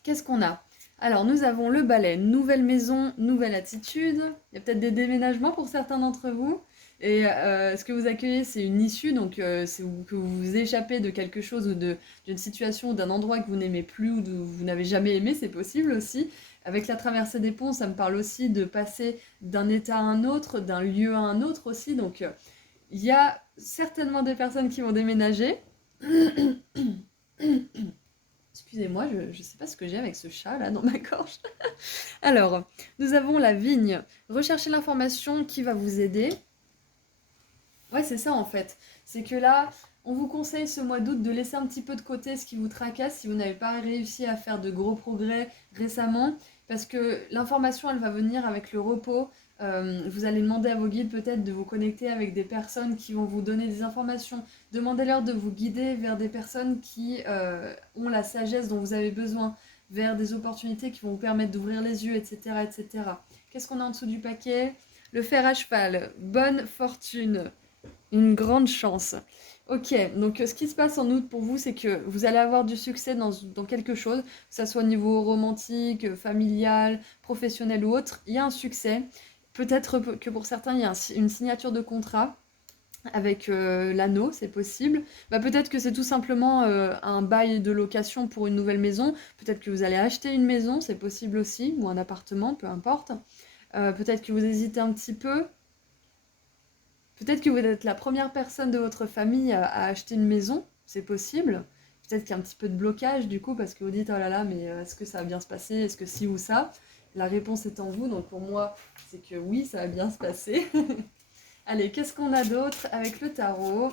Qu'est-ce qu'on a? Alors nous avons le balai, nouvelle maison, nouvelle attitude. Il y a peut-être des déménagements pour certains d'entre vous. Et ce que vous accueillez, c'est une issue, donc c'est que vous vous échappez de quelque chose ou d'une situation ou d'un endroit que vous n'aimez plus ou que vous n'avez jamais aimé, c'est possible aussi. Avec la traversée des ponts, ça me parle aussi de passer d'un état à un autre, d'un lieu à un autre aussi. Donc il y a certainement des personnes qui vont déménager. Excusez-moi, je ne sais pas ce que j'ai avec ce chat là dans ma gorge. Alors, nous avons la vigne. Recherchez l'information qui va vous aider. Ouais, c'est ça en fait. C'est que là, on vous conseille ce mois d'août de laisser un petit peu de côté ce qui vous tracasse si vous n'avez pas réussi à faire de gros progrès récemment. Parce que l'information, elle va venir avec le repos. Vous allez demander à vos guides peut-être de vous connecter avec des personnes qui vont vous donner des informations. Demandez-leur de vous guider vers des personnes qui ont la sagesse dont vous avez besoin, vers des opportunités qui vont vous permettre d'ouvrir les yeux, etc., etc. Qu'est-ce qu'on a en dessous du paquet? Le fer à cheval, bonne fortune. Une grande chance. Ok, donc ce qui se passe en août pour vous, c'est que vous allez avoir du succès dans quelque chose, que ça soit au niveau romantique, familial, professionnel ou autre. Il y a un succès. Peut-être que pour certains, il y a une signature de contrat avec l'anneau, c'est possible. Bah, peut-être que c'est tout simplement un bail de location pour une nouvelle maison. Peut-être que vous allez acheter une maison, c'est possible aussi, ou un appartement, peu importe. Peut-être que vous hésitez un petit peu. Peut-être que vous êtes la première personne de votre famille à acheter une maison, c'est possible. Peut-être qu'il y a un petit peu de blocage du coup parce que vous dites oh là là mais est-ce que ça va bien se passer? Est-ce que si ou ça? La réponse est en vous, donc pour moi c'est que oui, ça va bien se passer. Allez, qu'est-ce qu'on a d'autre avec le tarot?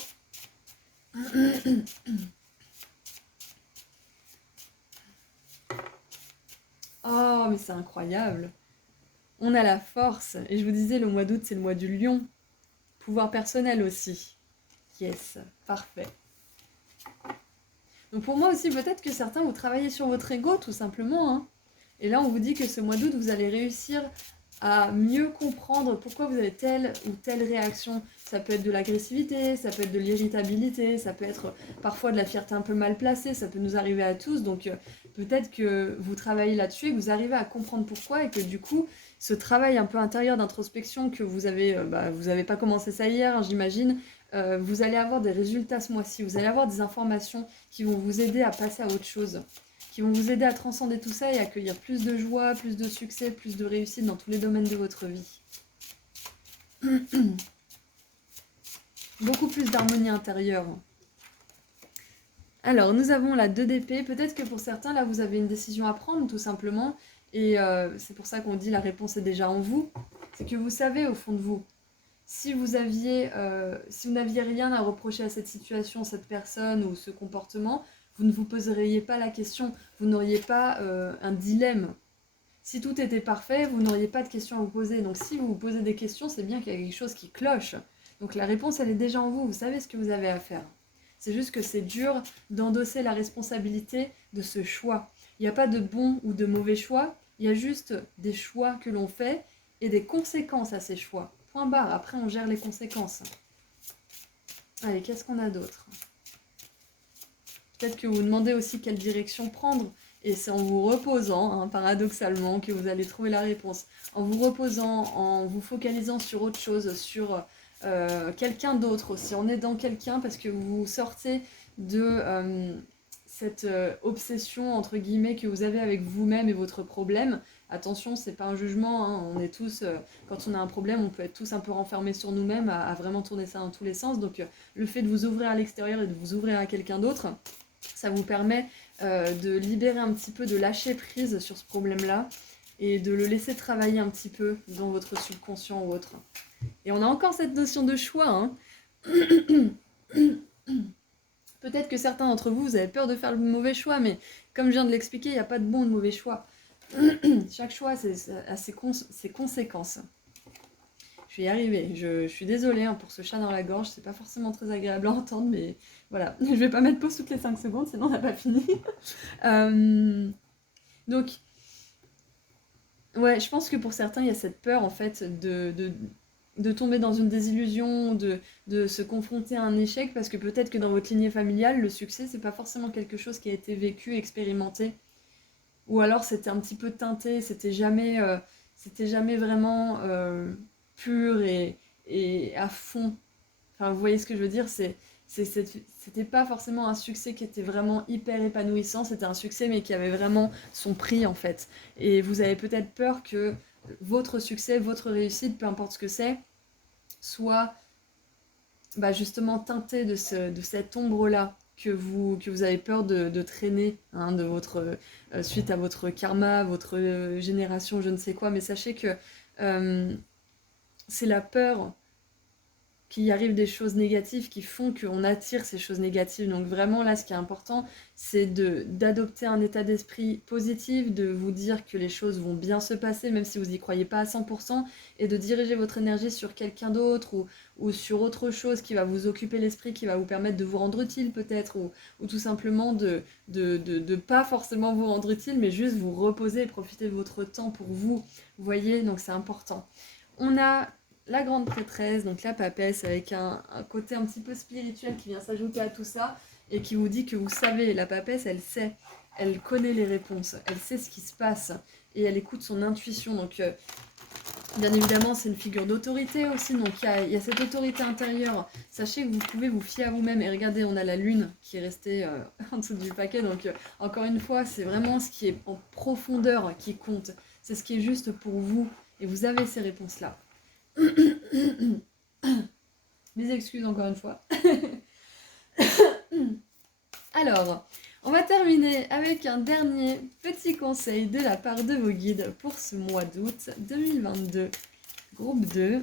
Oh mais c'est incroyable. On a la force, et je vous disais le mois d'août c'est le mois du lion. Pouvoir personnel aussi. Yes, parfait. Donc pour moi aussi, peut-être que certains, vous travaillez sur votre ego, tout simplement. Hein. Et là, on vous dit que ce mois d'août, vous allez réussir à mieux comprendre pourquoi vous avez telle ou telle réaction. Ça peut être de l'agressivité, ça peut être de l'irritabilité, ça peut être parfois de la fierté un peu mal placée, ça peut nous arriver à tous. Donc peut-être que vous travaillez là-dessus et que vous arrivez à comprendre pourquoi et que du coup, ce travail un peu intérieur d'introspection que vous avez pas commencé ça hier, hein, j'imagine, vous allez avoir des résultats ce mois-ci, vous allez avoir des informations qui vont vous aider à passer à autre chose, qui vont vous aider à transcender tout ça et à accueillir plus de joie, plus de succès, plus de réussite dans tous les domaines de votre vie. Beaucoup plus d'harmonie intérieure. Alors, nous avons la 2 d'épée. Peut-être que pour certains, là, vous avez une décision à prendre, tout simplement. Et c'est pour ça qu'on dit la réponse est déjà en vous. C'est que vous savez au fond de vous. Si vous n'aviez rien à reprocher à cette situation, cette personne ou ce comportement, vous ne vous poseriez pas la question, vous n'auriez pas un dilemme. Si tout était parfait, vous n'auriez pas de questions à vous poser. Donc si vous vous posez des questions, c'est bien qu'il y a quelque chose qui cloche. Donc la réponse, elle est déjà en vous, vous savez ce que vous avez à faire. C'est juste que c'est dur d'endosser la responsabilité de ce choix. Il n'y a pas de bon ou de mauvais choix, il y a juste des choix que l'on fait et des conséquences à ces choix. Point barre, après on gère les conséquences. Allez, qu'est-ce qu'on a d'autre? Peut-être que vous vous demandez aussi quelle direction prendre. Et c'est en vous reposant, hein, paradoxalement, que vous allez trouver la réponse. En vous reposant, en vous focalisant sur autre chose, sur quelqu'un d'autre aussi, en aidant quelqu'un parce que vous sortez de cette obsession, entre guillemets, que vous avez avec vous-même et votre problème. Attention, c'est pas un jugement, hein, on est tous, quand on a un problème, on peut être tous un peu renfermés sur nous-mêmes, à vraiment tourner ça dans tous les sens. Donc le fait de vous ouvrir à l'extérieur et de vous ouvrir à quelqu'un d'autre, ça vous permet de libérer un petit peu, de lâcher prise sur ce problème-là et de le laisser travailler un petit peu dans votre subconscient ou autre. Et on a encore cette notion de choix. Hein. Peut-être que certains d'entre vous, vous avez peur de faire le mauvais choix, mais comme je viens de l'expliquer, il n'y a pas de bon ou de mauvais choix. Chaque choix a ses conséquences. Je vais y arriver. Je suis désolée hein, pour ce chat dans la gorge, c'est pas forcément très agréable à entendre, mais voilà. Je vais pas mettre pause toutes les 5 secondes, sinon on n'a pas fini. Donc, ouais, je pense que pour certains, il y a cette peur en fait de tomber dans une désillusion, de se confronter à un échec, parce que peut-être que dans votre lignée familiale, le succès, c'est pas forcément quelque chose qui a été vécu, expérimenté. Ou alors c'était un petit peu teinté, c'était jamais vraiment pur et à fond. Enfin, vous voyez ce que je veux dire, c'était pas forcément un succès qui était vraiment hyper épanouissant, c'était un succès mais qui avait vraiment son prix en fait. Et vous avez peut-être peur que votre succès, votre réussite, peu importe ce que c'est, soit justement teinté de cette ombre-là que vous avez peur de traîner hein, suite à votre karma, votre génération, je ne sais quoi. Mais sachez que euh, c'est la peur qu'il arrive des choses négatives qui font qu'on attire ces choses négatives. Donc vraiment là, ce qui est important, c'est d'adopter un état d'esprit positif, de vous dire que les choses vont bien se passer, même si vous n'y croyez pas à 100%, et de diriger votre énergie sur quelqu'un d'autre ou sur autre chose qui va vous occuper l'esprit, qui va vous permettre de vous rendre utile peut-être, ou tout simplement de pas forcément vous rendre utile, mais juste vous reposer et profiter de votre temps pour vous. Vous voyez, donc c'est important. On a la grande prêtresse, donc la papesse, avec un côté un petit peu spirituel qui vient s'ajouter à tout ça et qui vous dit que vous savez, la papesse, elle sait, elle connaît les réponses, elle sait ce qui se passe et elle écoute son intuition. Donc, bien évidemment, c'est une figure d'autorité aussi, donc il y a cette autorité intérieure. Sachez que vous pouvez vous fier à vous-même. Et regardez, on a la lune qui est restée en dessous du paquet, donc encore une fois, c'est vraiment ce qui est en profondeur qui compte. C'est ce qui est juste pour vous et vous avez ces réponses-là. Mes excuses encore une fois. Alors, on va terminer avec un dernier petit conseil de la part de vos guides pour ce mois d'août 2022, groupe 2.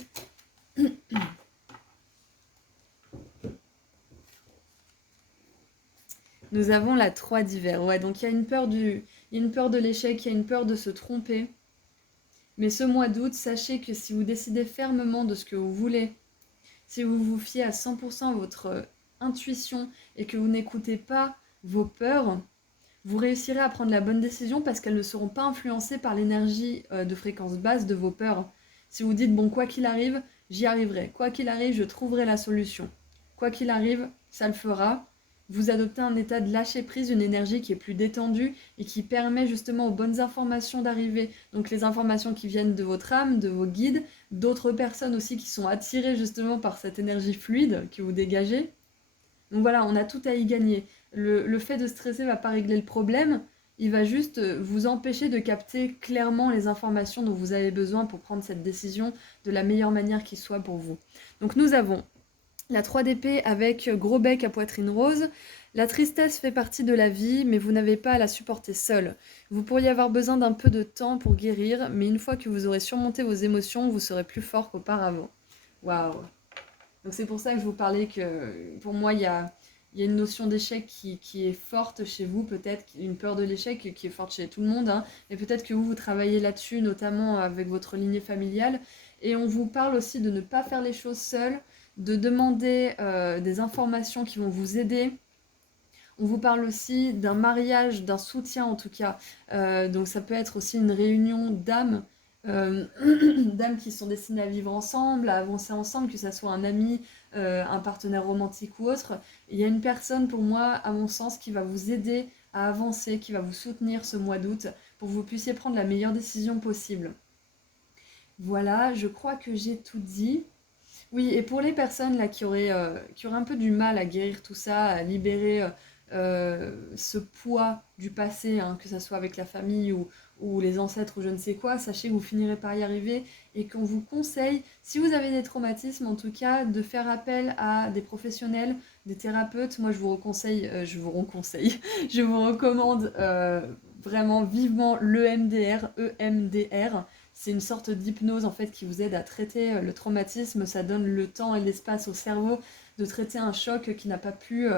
Nous avons la 3 d'hiver. Ouais, donc il y a une peur de l'échec, il y a une peur de se tromper. Mais ce mois d'août, sachez que si vous décidez fermement de ce que vous voulez, si vous vous fiez à 100% à votre intuition et que vous n'écoutez pas vos peurs, Vous réussirez à prendre la bonne décision parce qu'elles ne seront pas influencées par l'énergie de fréquence basse de vos peurs. Si vous dites, bon, quoi qu'il arrive, j'y arriverai. Quoi qu'il arrive, je trouverai la solution. Quoi qu'il arrive, ça le fera. Vous adoptez un état de lâcher prise, une énergie qui est plus détendue et qui permet justement aux bonnes informations d'arriver. Donc les informations qui viennent de votre âme, de vos guides, d'autres personnes aussi qui sont attirées justement par cette énergie fluide que vous dégagez. Donc voilà, on a tout à y gagner. Le fait de stresser ne va pas régler le problème, il va juste vous empêcher de capter clairement les informations dont vous avez besoin pour prendre cette décision de la meilleure manière qui soit pour vous. Donc nous avons la 3 d'épée avec gros bec à poitrine rose. La tristesse fait partie de la vie, mais vous n'avez pas à la supporter seul. Vous pourriez avoir besoin d'un peu de temps pour guérir, mais une fois que vous aurez surmonté vos émotions, vous serez plus fort qu'auparavant. Waouh! Donc c'est pour ça que je vous parlais que pour moi, il y a une notion d'échec qui est forte chez vous, peut-être une peur de l'échec qui est forte chez tout le monde, hein, et peut-être que vous travaillez là-dessus, notamment avec votre lignée familiale. Et on vous parle aussi de ne pas faire les choses seul, de demander des informations qui vont vous aider. On vous parle aussi d'un mariage, d'un soutien en tout cas. Donc ça peut être aussi une réunion d'âmes, euh, d'âmes qui sont destinées à vivre ensemble, à avancer ensemble, que ça soit un ami, un partenaire romantique ou autre. Il y a une personne pour moi, à mon sens, qui va vous aider à avancer, qui va vous soutenir ce mois d'août pour que vous puissiez prendre la meilleure décision possible. Voilà, je crois que j'ai tout dit. Oui, et pour les personnes là qui auraient un peu du mal à guérir tout ça, à libérer ce poids du passé, hein, que ça soit avec la famille ou les ancêtres ou je ne sais quoi, sachez que vous finirez par y arriver et qu'on vous conseille, si vous avez des traumatismes en tout cas, de faire appel à des professionnels, des thérapeutes. Moi je vous recommande vraiment vivement l'EMDR, EMDR. C'est une sorte d'hypnose en fait qui vous aide à traiter le traumatisme. Ça donne le temps et l'espace au cerveau de traiter un choc qui n'a pas pu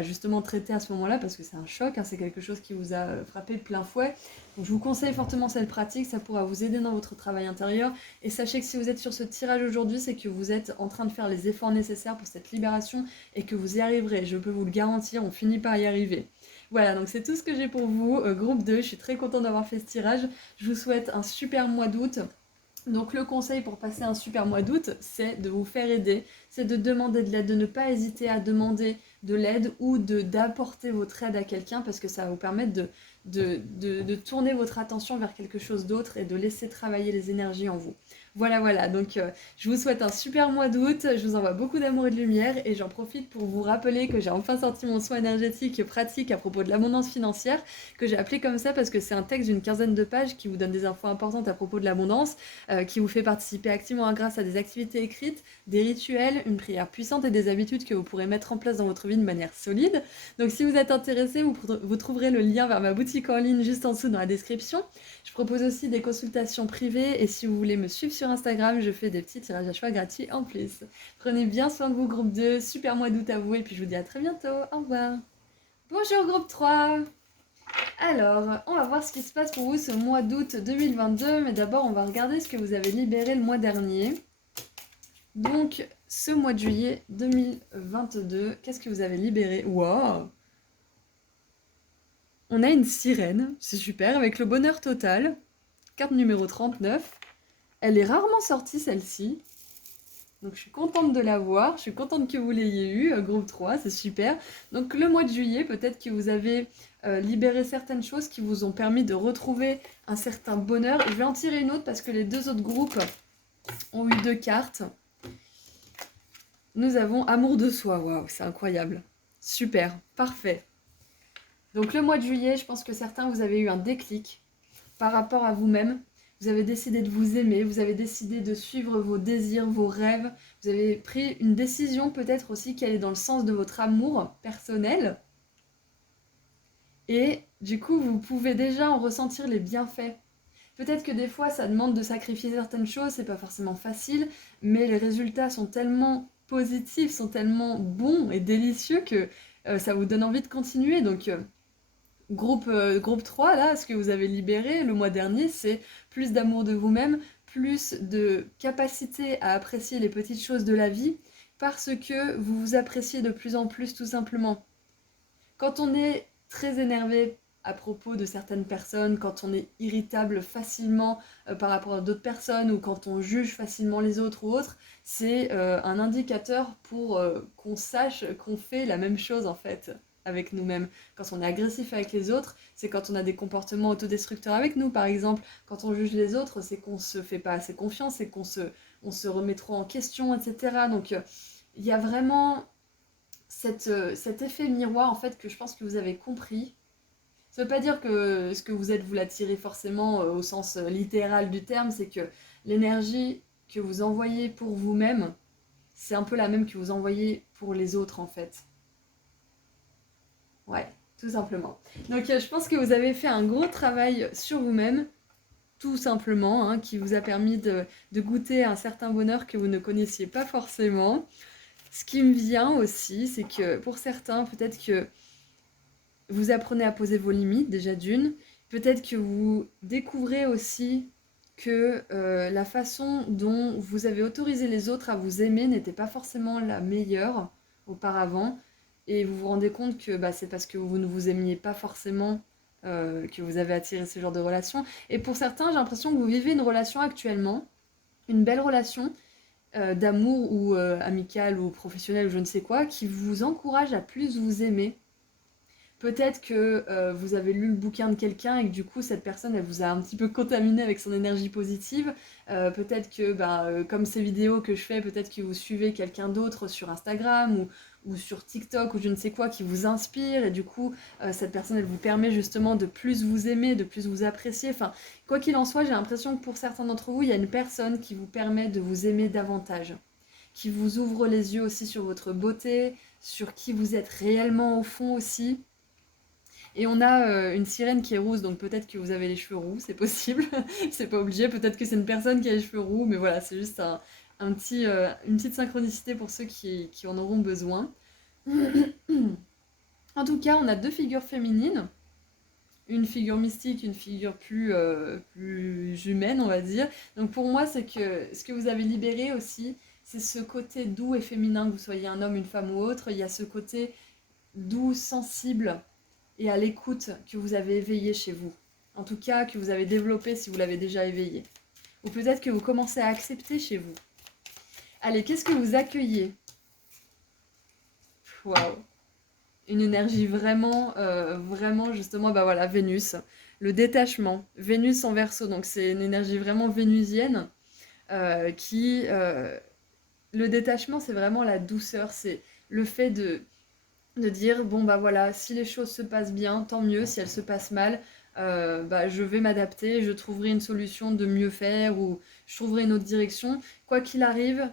justement traiter à ce moment-là parce que c'est un choc, hein, c'est quelque chose qui vous a frappé de plein fouet. Donc je vous conseille fortement cette pratique, ça pourra vous aider dans votre travail intérieur. Et sachez que si vous êtes sur ce tirage aujourd'hui, c'est que vous êtes en train de faire les efforts nécessaires pour cette libération et que vous y arriverez. Je peux vous le garantir, on finit par y arriver. Voilà, donc c'est tout ce que j'ai pour vous, groupe 2, je suis très contente d'avoir fait ce tirage. Je vous souhaite un super mois d'août. Donc le conseil pour passer un super mois d'août, c'est de vous faire aider, c'est de demander de l'aide, de ne pas hésiter à demander de l'aide ou d'apporter votre aide à quelqu'un parce que ça va vous permettre de tourner votre attention vers quelque chose d'autre et de laisser travailler les énergies en vous. Voilà, voilà, donc je vous souhaite un super mois d'août, je vous envoie beaucoup d'amour et de lumière et j'en profite pour vous rappeler que j'ai enfin sorti mon soin énergétique pratique à propos de l'abondance financière, que j'ai appelé comme ça parce que c'est un texte d'une quinzaine de pages qui vous donne des infos importantes à propos de l'abondance, qui vous fait participer activement grâce à des activités écrites, des rituels, une prière puissante et des habitudes que vous pourrez mettre en place dans votre vie de manière solide. Donc si vous êtes intéressé, vous trouverez le lien vers ma boutique en ligne juste en dessous dans la description. Je propose aussi des consultations privées et si vous voulez me suivre sur Instagram, je fais des petits tirages à choix gratuits en plus. Prenez bien soin de vous groupe 2, super mois d'août à vous et puis je vous dis à très bientôt. Au revoir. Bonjour groupe 3. Alors, on va voir ce qui se passe pour vous ce mois d'août 2022, mais d'abord on va regarder ce que vous avez libéré le mois dernier. Donc, ce mois de juillet 2022, qu'est-ce que vous avez libéré? Wow! On a une sirène, c'est super, avec le bonheur total. Carte numéro 39. Elle est rarement sortie celle-ci. Donc je suis contente de la voir, je suis contente que vous l'ayez eu, groupe 3, c'est super. Donc le mois de juillet, peut-être que vous avez libéré certaines choses qui vous ont permis de retrouver un certain bonheur. Je vais en tirer une autre parce que les deux autres groupes ont eu deux cartes. Nous avons Amour de soi, waouh, c'est incroyable. Super, parfait. Donc le mois de juillet, je pense que certains, vous avez eu un déclic par rapport à vous-même. Vous avez décidé de vous aimer, vous avez décidé de suivre vos désirs, vos rêves. Vous avez pris une décision peut-être aussi qui allait dans le sens de votre amour personnel. Et du coup, vous pouvez déjà en ressentir les bienfaits. Peut-être que des fois, ça demande de sacrifier certaines choses, c'est pas forcément facile, mais les résultats sont tellement positifs, sont tellement bons et délicieux que ça vous donne envie de continuer. Donc, groupe 3, là, ce que vous avez libéré le mois dernier, c'est plus d'amour de vous-même, plus de capacité à apprécier les petites choses de la vie, parce que vous vous appréciez de plus en plus tout simplement. Quand on est très énervé à propos de certaines personnes, quand on est irritable facilement par rapport à d'autres personnes ou quand on juge facilement les autres ou autres, c'est un indicateur pour qu'on sache qu'on fait la même chose en fait avec nous-mêmes. Quand on est agressif avec les autres, c'est quand on a des comportements autodestructeurs avec nous, par exemple. Quand on juge les autres, c'est qu'on se fait pas assez confiance, c'est on se remet trop en question, etc. Donc il y a vraiment cet effet miroir en fait que je pense que vous avez compris. Ça veut pas dire que ce que vous êtes, vous l'attirez forcément au sens littéral du terme, c'est que l'énergie que vous envoyez pour vous-même, c'est un peu la même que vous envoyez pour les autres en fait. Ouais, tout simplement. Donc je pense que vous avez fait un gros travail sur vous-même, tout simplement, hein, qui vous a permis de goûter un certain bonheur que vous ne connaissiez pas forcément. Ce qui me vient aussi, c'est que pour certains, peut-être que vous apprenez à poser vos limites, déjà d'une. Peut-être que vous découvrez aussi que la façon dont vous avez autorisé les autres à vous aimer n'était pas forcément la meilleure auparavant. Et vous vous rendez compte que bah, c'est parce que vous ne vous aimiez pas forcément que vous avez attiré ce genre de relation. Et pour certains, j'ai l'impression que vous vivez une relation actuellement, une belle relation d'amour ou amicale ou professionnelle ou je ne sais quoi, qui vous encourage à plus vous aimer. Peut-être que vous avez lu le bouquin de quelqu'un et que du coup cette personne elle vous a un petit peu contaminé avec son énergie positive. Peut-être que comme ces vidéos que je fais, peut-être que vous suivez quelqu'un d'autre sur Instagram ou sur TikTok ou je ne sais quoi qui vous inspire et du coup cette personne elle vous permet justement de plus vous aimer, de plus vous apprécier. Enfin, quoi qu'il en soit, j'ai l'impression que pour certains d'entre vous, il y a une personne qui vous permet de vous aimer davantage, qui vous ouvre les yeux aussi sur votre beauté, sur qui vous êtes réellement au fond aussi. Et on a une sirène qui est rousse, donc peut-être que vous avez les cheveux roux, c'est possible. C'est pas obligé, peut-être que c'est une personne qui a les cheveux roux, mais voilà, c'est juste une petite synchronicité pour ceux qui en auront besoin. En tout cas, on a deux figures féminines, une figure mystique, une figure plus humaine, on va dire. Donc pour moi, c'est que ce que vous avez libéré aussi, c'est ce côté doux et féminin, que vous soyez un homme, une femme ou autre. Il y a ce côté doux, sensible et à l'écoute que vous avez éveillé chez vous. En tout cas, que vous avez développé si vous l'avez déjà éveillé. Ou peut-être que vous commencez à accepter chez vous. Allez, qu'est-ce que vous accueillez? Waouh! Une énergie vraiment justement, bah voilà, Vénus. Le détachement. Vénus en Verseau, donc c'est une énergie vraiment vénusienne qui... le détachement, c'est vraiment la douceur, c'est le fait de dire bon bah voilà, si les choses se passent bien, tant mieux, si elles se passent mal, bah, je vais m'adapter, je trouverai une solution de mieux faire ou je trouverai une autre direction. Quoi qu'il arrive,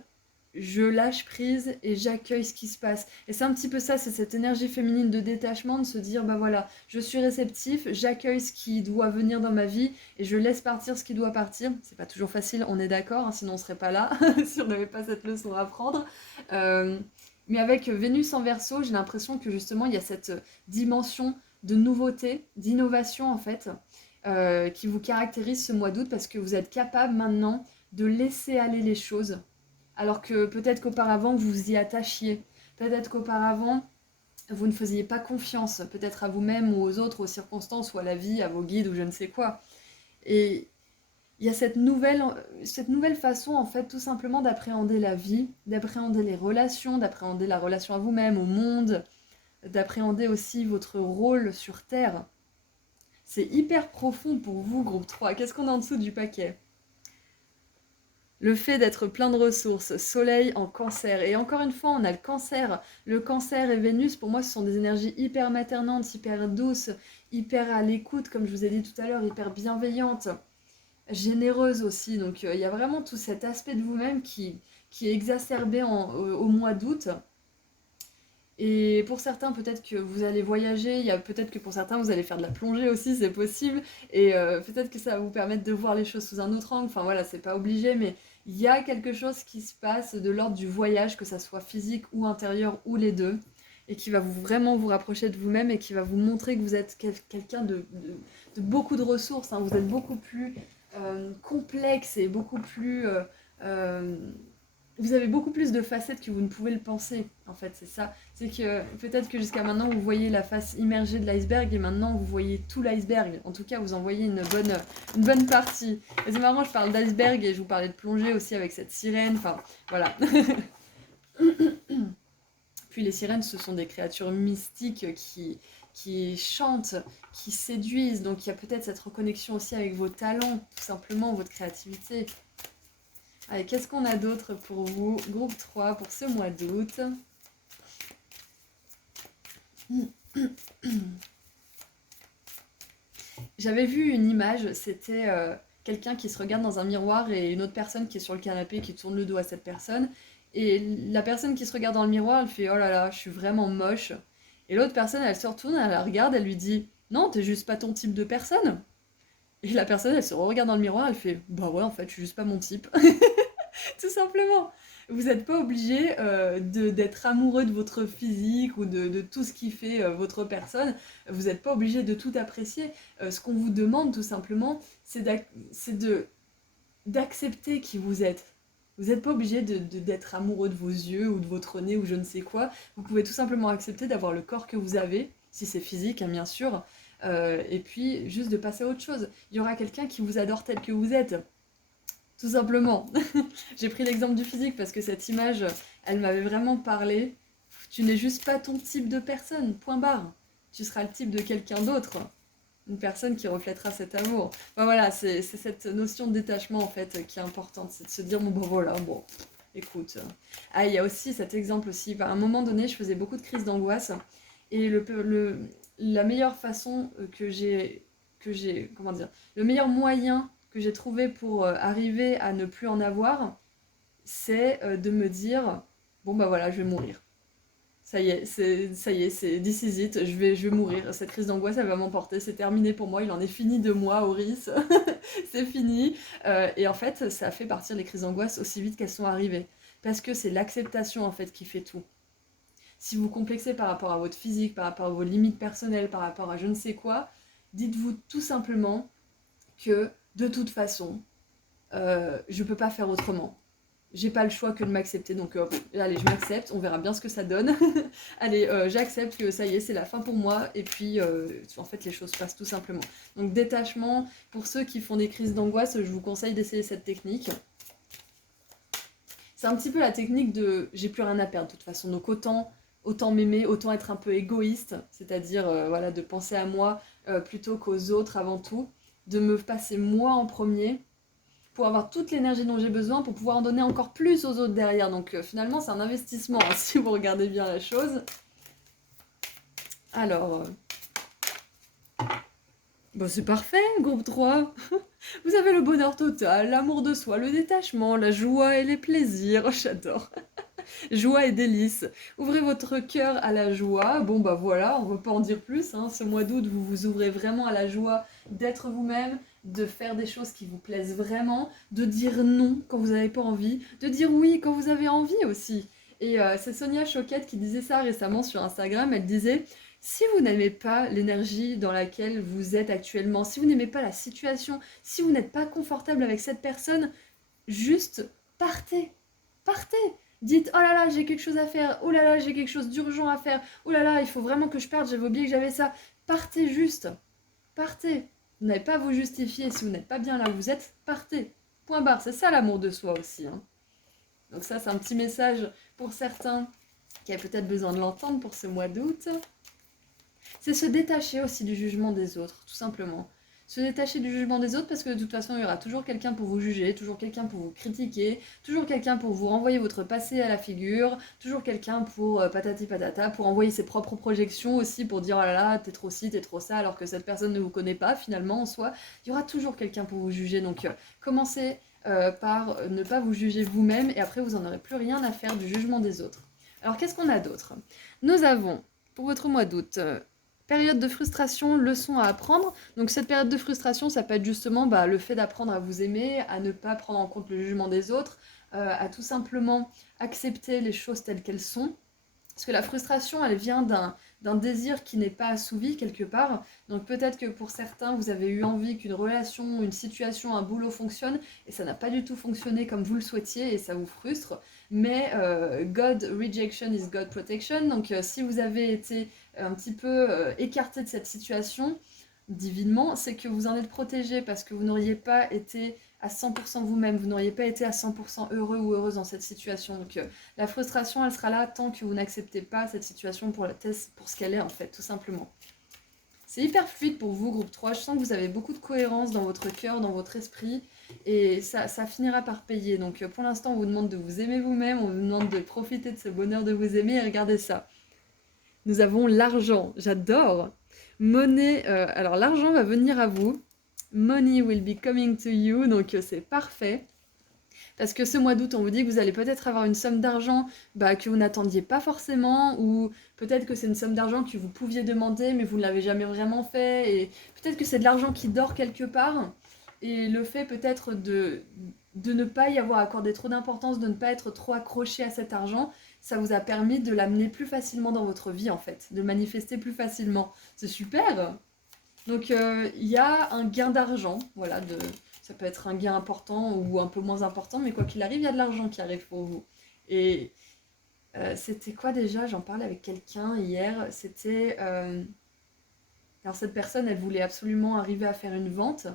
je lâche prise et j'accueille ce qui se passe. Et c'est un petit peu ça, c'est cette énergie féminine de détachement, de se dire bah voilà, je suis réceptif, j'accueille ce qui doit venir dans ma vie et je laisse partir ce qui doit partir. C'est pas toujours facile, on est d'accord, hein, sinon on serait pas là si on n'avait pas cette leçon à apprendre. Euh, mais avec Vénus en Verseau, j'ai l'impression que justement il y a cette dimension de nouveauté, d'innovation en fait, qui vous caractérise ce mois d'août parce que vous êtes capable maintenant de laisser aller les choses alors que peut-être qu'auparavant vous vous y attachiez, peut-être qu'auparavant vous ne faisiez pas confiance, peut-être à vous-même ou aux autres, aux circonstances ou à la vie, à vos guides ou je ne sais quoi. Et il y a cette nouvelle façon en fait tout simplement d'appréhender la vie, d'appréhender les relations, d'appréhender la relation à vous-même, au monde, d'appréhender aussi votre rôle sur Terre. C'est hyper profond pour vous, groupe 3. Qu'est-ce qu'on a en dessous du paquet? Le fait d'être plein de ressources, soleil en cancer. Et encore une fois, on a le cancer. Le cancer et Vénus, pour moi, ce sont des énergies hyper maternantes, hyper douces, hyper à l'écoute, comme je vous ai dit tout à l'heure, hyper bienveillantes, généreuses aussi. Donc il y a vraiment tout cet aspect de vous-même qui est exacerbé au mois d'août. Et pour certains, peut-être que vous allez voyager, il y a peut-être que pour certains, vous allez faire de la plongée aussi, c'est possible. Et peut-être que ça va vous permettre de voir les choses sous un autre angle. Enfin voilà, c'est pas obligé, mais il y a quelque chose qui se passe de l'ordre du voyage, que ça soit physique ou intérieur ou les deux, et qui va vraiment vous rapprocher de vous-même et qui va vous montrer que vous êtes quelqu'un de beaucoup de ressources, hein. Vous êtes beaucoup plus complexe et beaucoup plus... vous avez beaucoup plus de facettes que vous ne pouvez le penser, en fait, c'est ça. C'est que peut-être que jusqu'à maintenant, vous voyez la face immergée de l'iceberg et maintenant, vous voyez tout l'iceberg. En tout cas, vous en voyez une bonne partie. Et c'est marrant, je parle d'iceberg et je vous parlais de plongée aussi avec cette sirène, enfin, voilà. Puis les sirènes, ce sont des créatures mystiques qui chantent, qui séduisent, donc il y a peut-être cette reconnexion aussi avec vos talents, tout simplement, votre créativité. Allez, qu'est-ce qu'on a d'autre pour vous? Groupe 3 pour ce mois d'août. J'avais vu une image, c'était quelqu'un qui se regarde dans un miroir et une autre personne qui est sur le canapé qui tourne le dos à cette personne. Et la personne qui se regarde dans le miroir, elle fait «Oh là là, je suis vraiment moche». Et l'autre personne, elle se retourne, elle la regarde, elle lui dit «Non, t'es juste pas ton type de personne». Et la personne, elle se regarde dans le miroir, elle fait «Bah ouais, en fait, je suis juste pas mon type». Tout simplement. Vous n'êtes pas obligé d'être amoureux de votre physique ou de tout ce qui fait votre personne. Vous n'êtes pas obligé de tout apprécier. Ce qu'on vous demande tout simplement, c'est d'accepter qui vous êtes. Vous n'êtes pas obligé d'être amoureux de vos yeux ou de votre nez ou je ne sais quoi. Vous pouvez tout simplement accepter d'avoir le corps que vous avez, si c'est physique, hein, bien sûr, et puis juste de passer à autre chose. Il y aura quelqu'un qui vous adore tel que vous êtes. Tout simplement. J'ai pris l'exemple du physique parce que cette image, elle m'avait vraiment parlé. Tu n'es juste pas ton type de personne, point barre. Tu seras le type de quelqu'un d'autre. Une personne qui reflètera cet amour. Enfin voilà, c'est cette notion de détachement en fait qui est importante. C'est de se dire, bon voilà, bon, écoute. Ah, il y a aussi cet exemple aussi. À un moment donné, je faisais beaucoup de crises d'angoisse. Et la meilleure façon comment dire, le meilleur moyen que j'ai trouvé pour arriver à ne plus en avoir, c'est de me dire, bon bah voilà, je vais mourir. Ça y est, c'est this is it, je vais mourir. Cette crise d'angoisse, elle va m'emporter, c'est terminé pour moi, il en est fini de moi, Auris, c'est fini. Et en fait, ça fait partir les crises d'angoisse aussi vite qu'elles sont arrivées. Parce que c'est l'acceptation en fait qui fait tout. Si vous complexez par rapport à votre physique, par rapport à vos limites personnelles, par rapport à je ne sais quoi, dites-vous tout simplement que de toute façon, je peux pas faire autrement. J'ai pas le choix que de m'accepter, donc allez, je m'accepte, on verra bien ce que ça donne. Allez, j'accepte que ça y est, c'est la fin pour moi, et puis en fait les choses passent tout simplement. Donc détachement, pour ceux qui font des crises d'angoisse, je vous conseille d'essayer cette technique. C'est un petit peu la technique de j'ai plus rien à perdre de toute façon, donc autant m'aimer, autant être un peu égoïste, c'est-à-dire voilà, de penser à moi plutôt qu'aux autres avant tout, de me passer moi en premier, pour avoir toute l'énergie dont j'ai besoin, pour pouvoir en donner encore plus aux autres derrière. Donc finalement, c'est un investissement, hein, si vous regardez bien la chose. Alors, bah c'est parfait, groupe 3. Vous avez le bonheur total, l'amour de soi, le détachement, la joie et les plaisirs. Oh, j'adore. Joie et délices. Ouvrez votre cœur à la joie. Bon bah voilà, on ne va pas en dire plus, hein. Ce mois d'août, vous vous ouvrez vraiment à la joie d'être vous-même, de faire des choses qui vous plaisent vraiment, de dire non quand vous n'avez pas envie, de dire oui quand vous avez envie aussi. Et c'est Sonia Choquette qui disait ça récemment sur Instagram. Elle disait, si vous n'aimez pas l'énergie dans laquelle vous êtes actuellement, si vous n'aimez pas la situation, si vous n'êtes pas confortable avec cette personne, juste partez. Partez. Dites, oh là là, j'ai quelque chose à faire, oh là là, j'ai quelque chose d'urgent à faire, oh là là, il faut vraiment que je parte, j'avais oublié que j'avais ça. Partez juste. Partez. Vous n'avez pas à vous justifier. Si vous n'êtes pas bien là où vous êtes, partez. Point barre. C'est ça l'amour de soi aussi, hein. Donc ça, c'est un petit message pour certains qui avaient peut-être besoin de l'entendre pour ce mois d'août. C'est se détacher aussi du jugement des autres, tout simplement. Se détacher du jugement des autres parce que de toute façon, il y aura toujours quelqu'un pour vous juger, toujours quelqu'un pour vous critiquer, toujours quelqu'un pour vous renvoyer votre passé à la figure, toujours quelqu'un pour patati patata, pour envoyer ses propres projections aussi, pour dire oh là là, t'es trop ci, t'es trop ça, alors que cette personne ne vous connaît pas finalement en soi. Il y aura toujours quelqu'un pour vous juger, donc commencez par ne pas vous juger vous-même et après vous n'en aurez plus rien à faire du jugement des autres. Alors qu'est-ce qu'on a d'autre? Nous avons, pour votre mois d'août, période de frustration, leçon à apprendre. Donc cette période de frustration, ça peut être justement le fait d'apprendre à vous aimer, à ne pas prendre en compte le jugement des autres, à tout simplement accepter les choses telles qu'elles sont. Parce que la frustration, elle vient d'un désir qui n'est pas assouvi quelque part. Donc peut-être que pour certains, vous avez eu envie qu'une relation, une situation, un boulot fonctionne, et ça n'a pas du tout fonctionné comme vous le souhaitiez, et ça vous frustre. Mais God rejection is God protection. Donc si vous avez été un petit peu écarté de cette situation, divinement, c'est que vous en êtes protégé parce que vous n'auriez pas été à 100% vous-même, vous n'auriez pas été à 100% heureux ou heureuse dans cette situation. Donc la frustration, elle sera là tant que vous n'acceptez pas cette situation pour ce qu'elle est en fait, tout simplement. C'est hyper fluide pour vous, groupe 3. Je sens que vous avez beaucoup de cohérence dans votre cœur, dans votre esprit, et ça finira par payer. Donc pour l'instant, on vous demande de vous aimer vous-même, on vous demande de profiter de ce bonheur de vous aimer, et regardez ça. Nous avons l'argent, j'adore. Monnaie, alors l'argent va venir à vous. Money will be coming to you, donc c'est parfait. Parce que ce mois d'août, on vous dit que vous allez peut-être avoir une somme d'argent que vous n'attendiez pas forcément, ou peut-être que c'est une somme d'argent que vous pouviez demander, mais vous ne l'avez jamais vraiment fait, et peut-être que c'est de l'argent qui dort quelque part, et le fait peut-être de ne pas y avoir accordé trop d'importance, de ne pas être trop accroché à cet argent, ça vous a permis de l'amener plus facilement dans votre vie en fait, de le manifester plus facilement. C'est super! Donc il y a un gain d'argent, voilà, ça peut être un gain important ou un peu moins important, mais quoi qu'il arrive, il y a de l'argent qui arrive pour vous. Et c'était quoi déjà? J'en parlais avec quelqu'un hier, c'était... alors cette personne, elle voulait absolument arriver à faire une vente,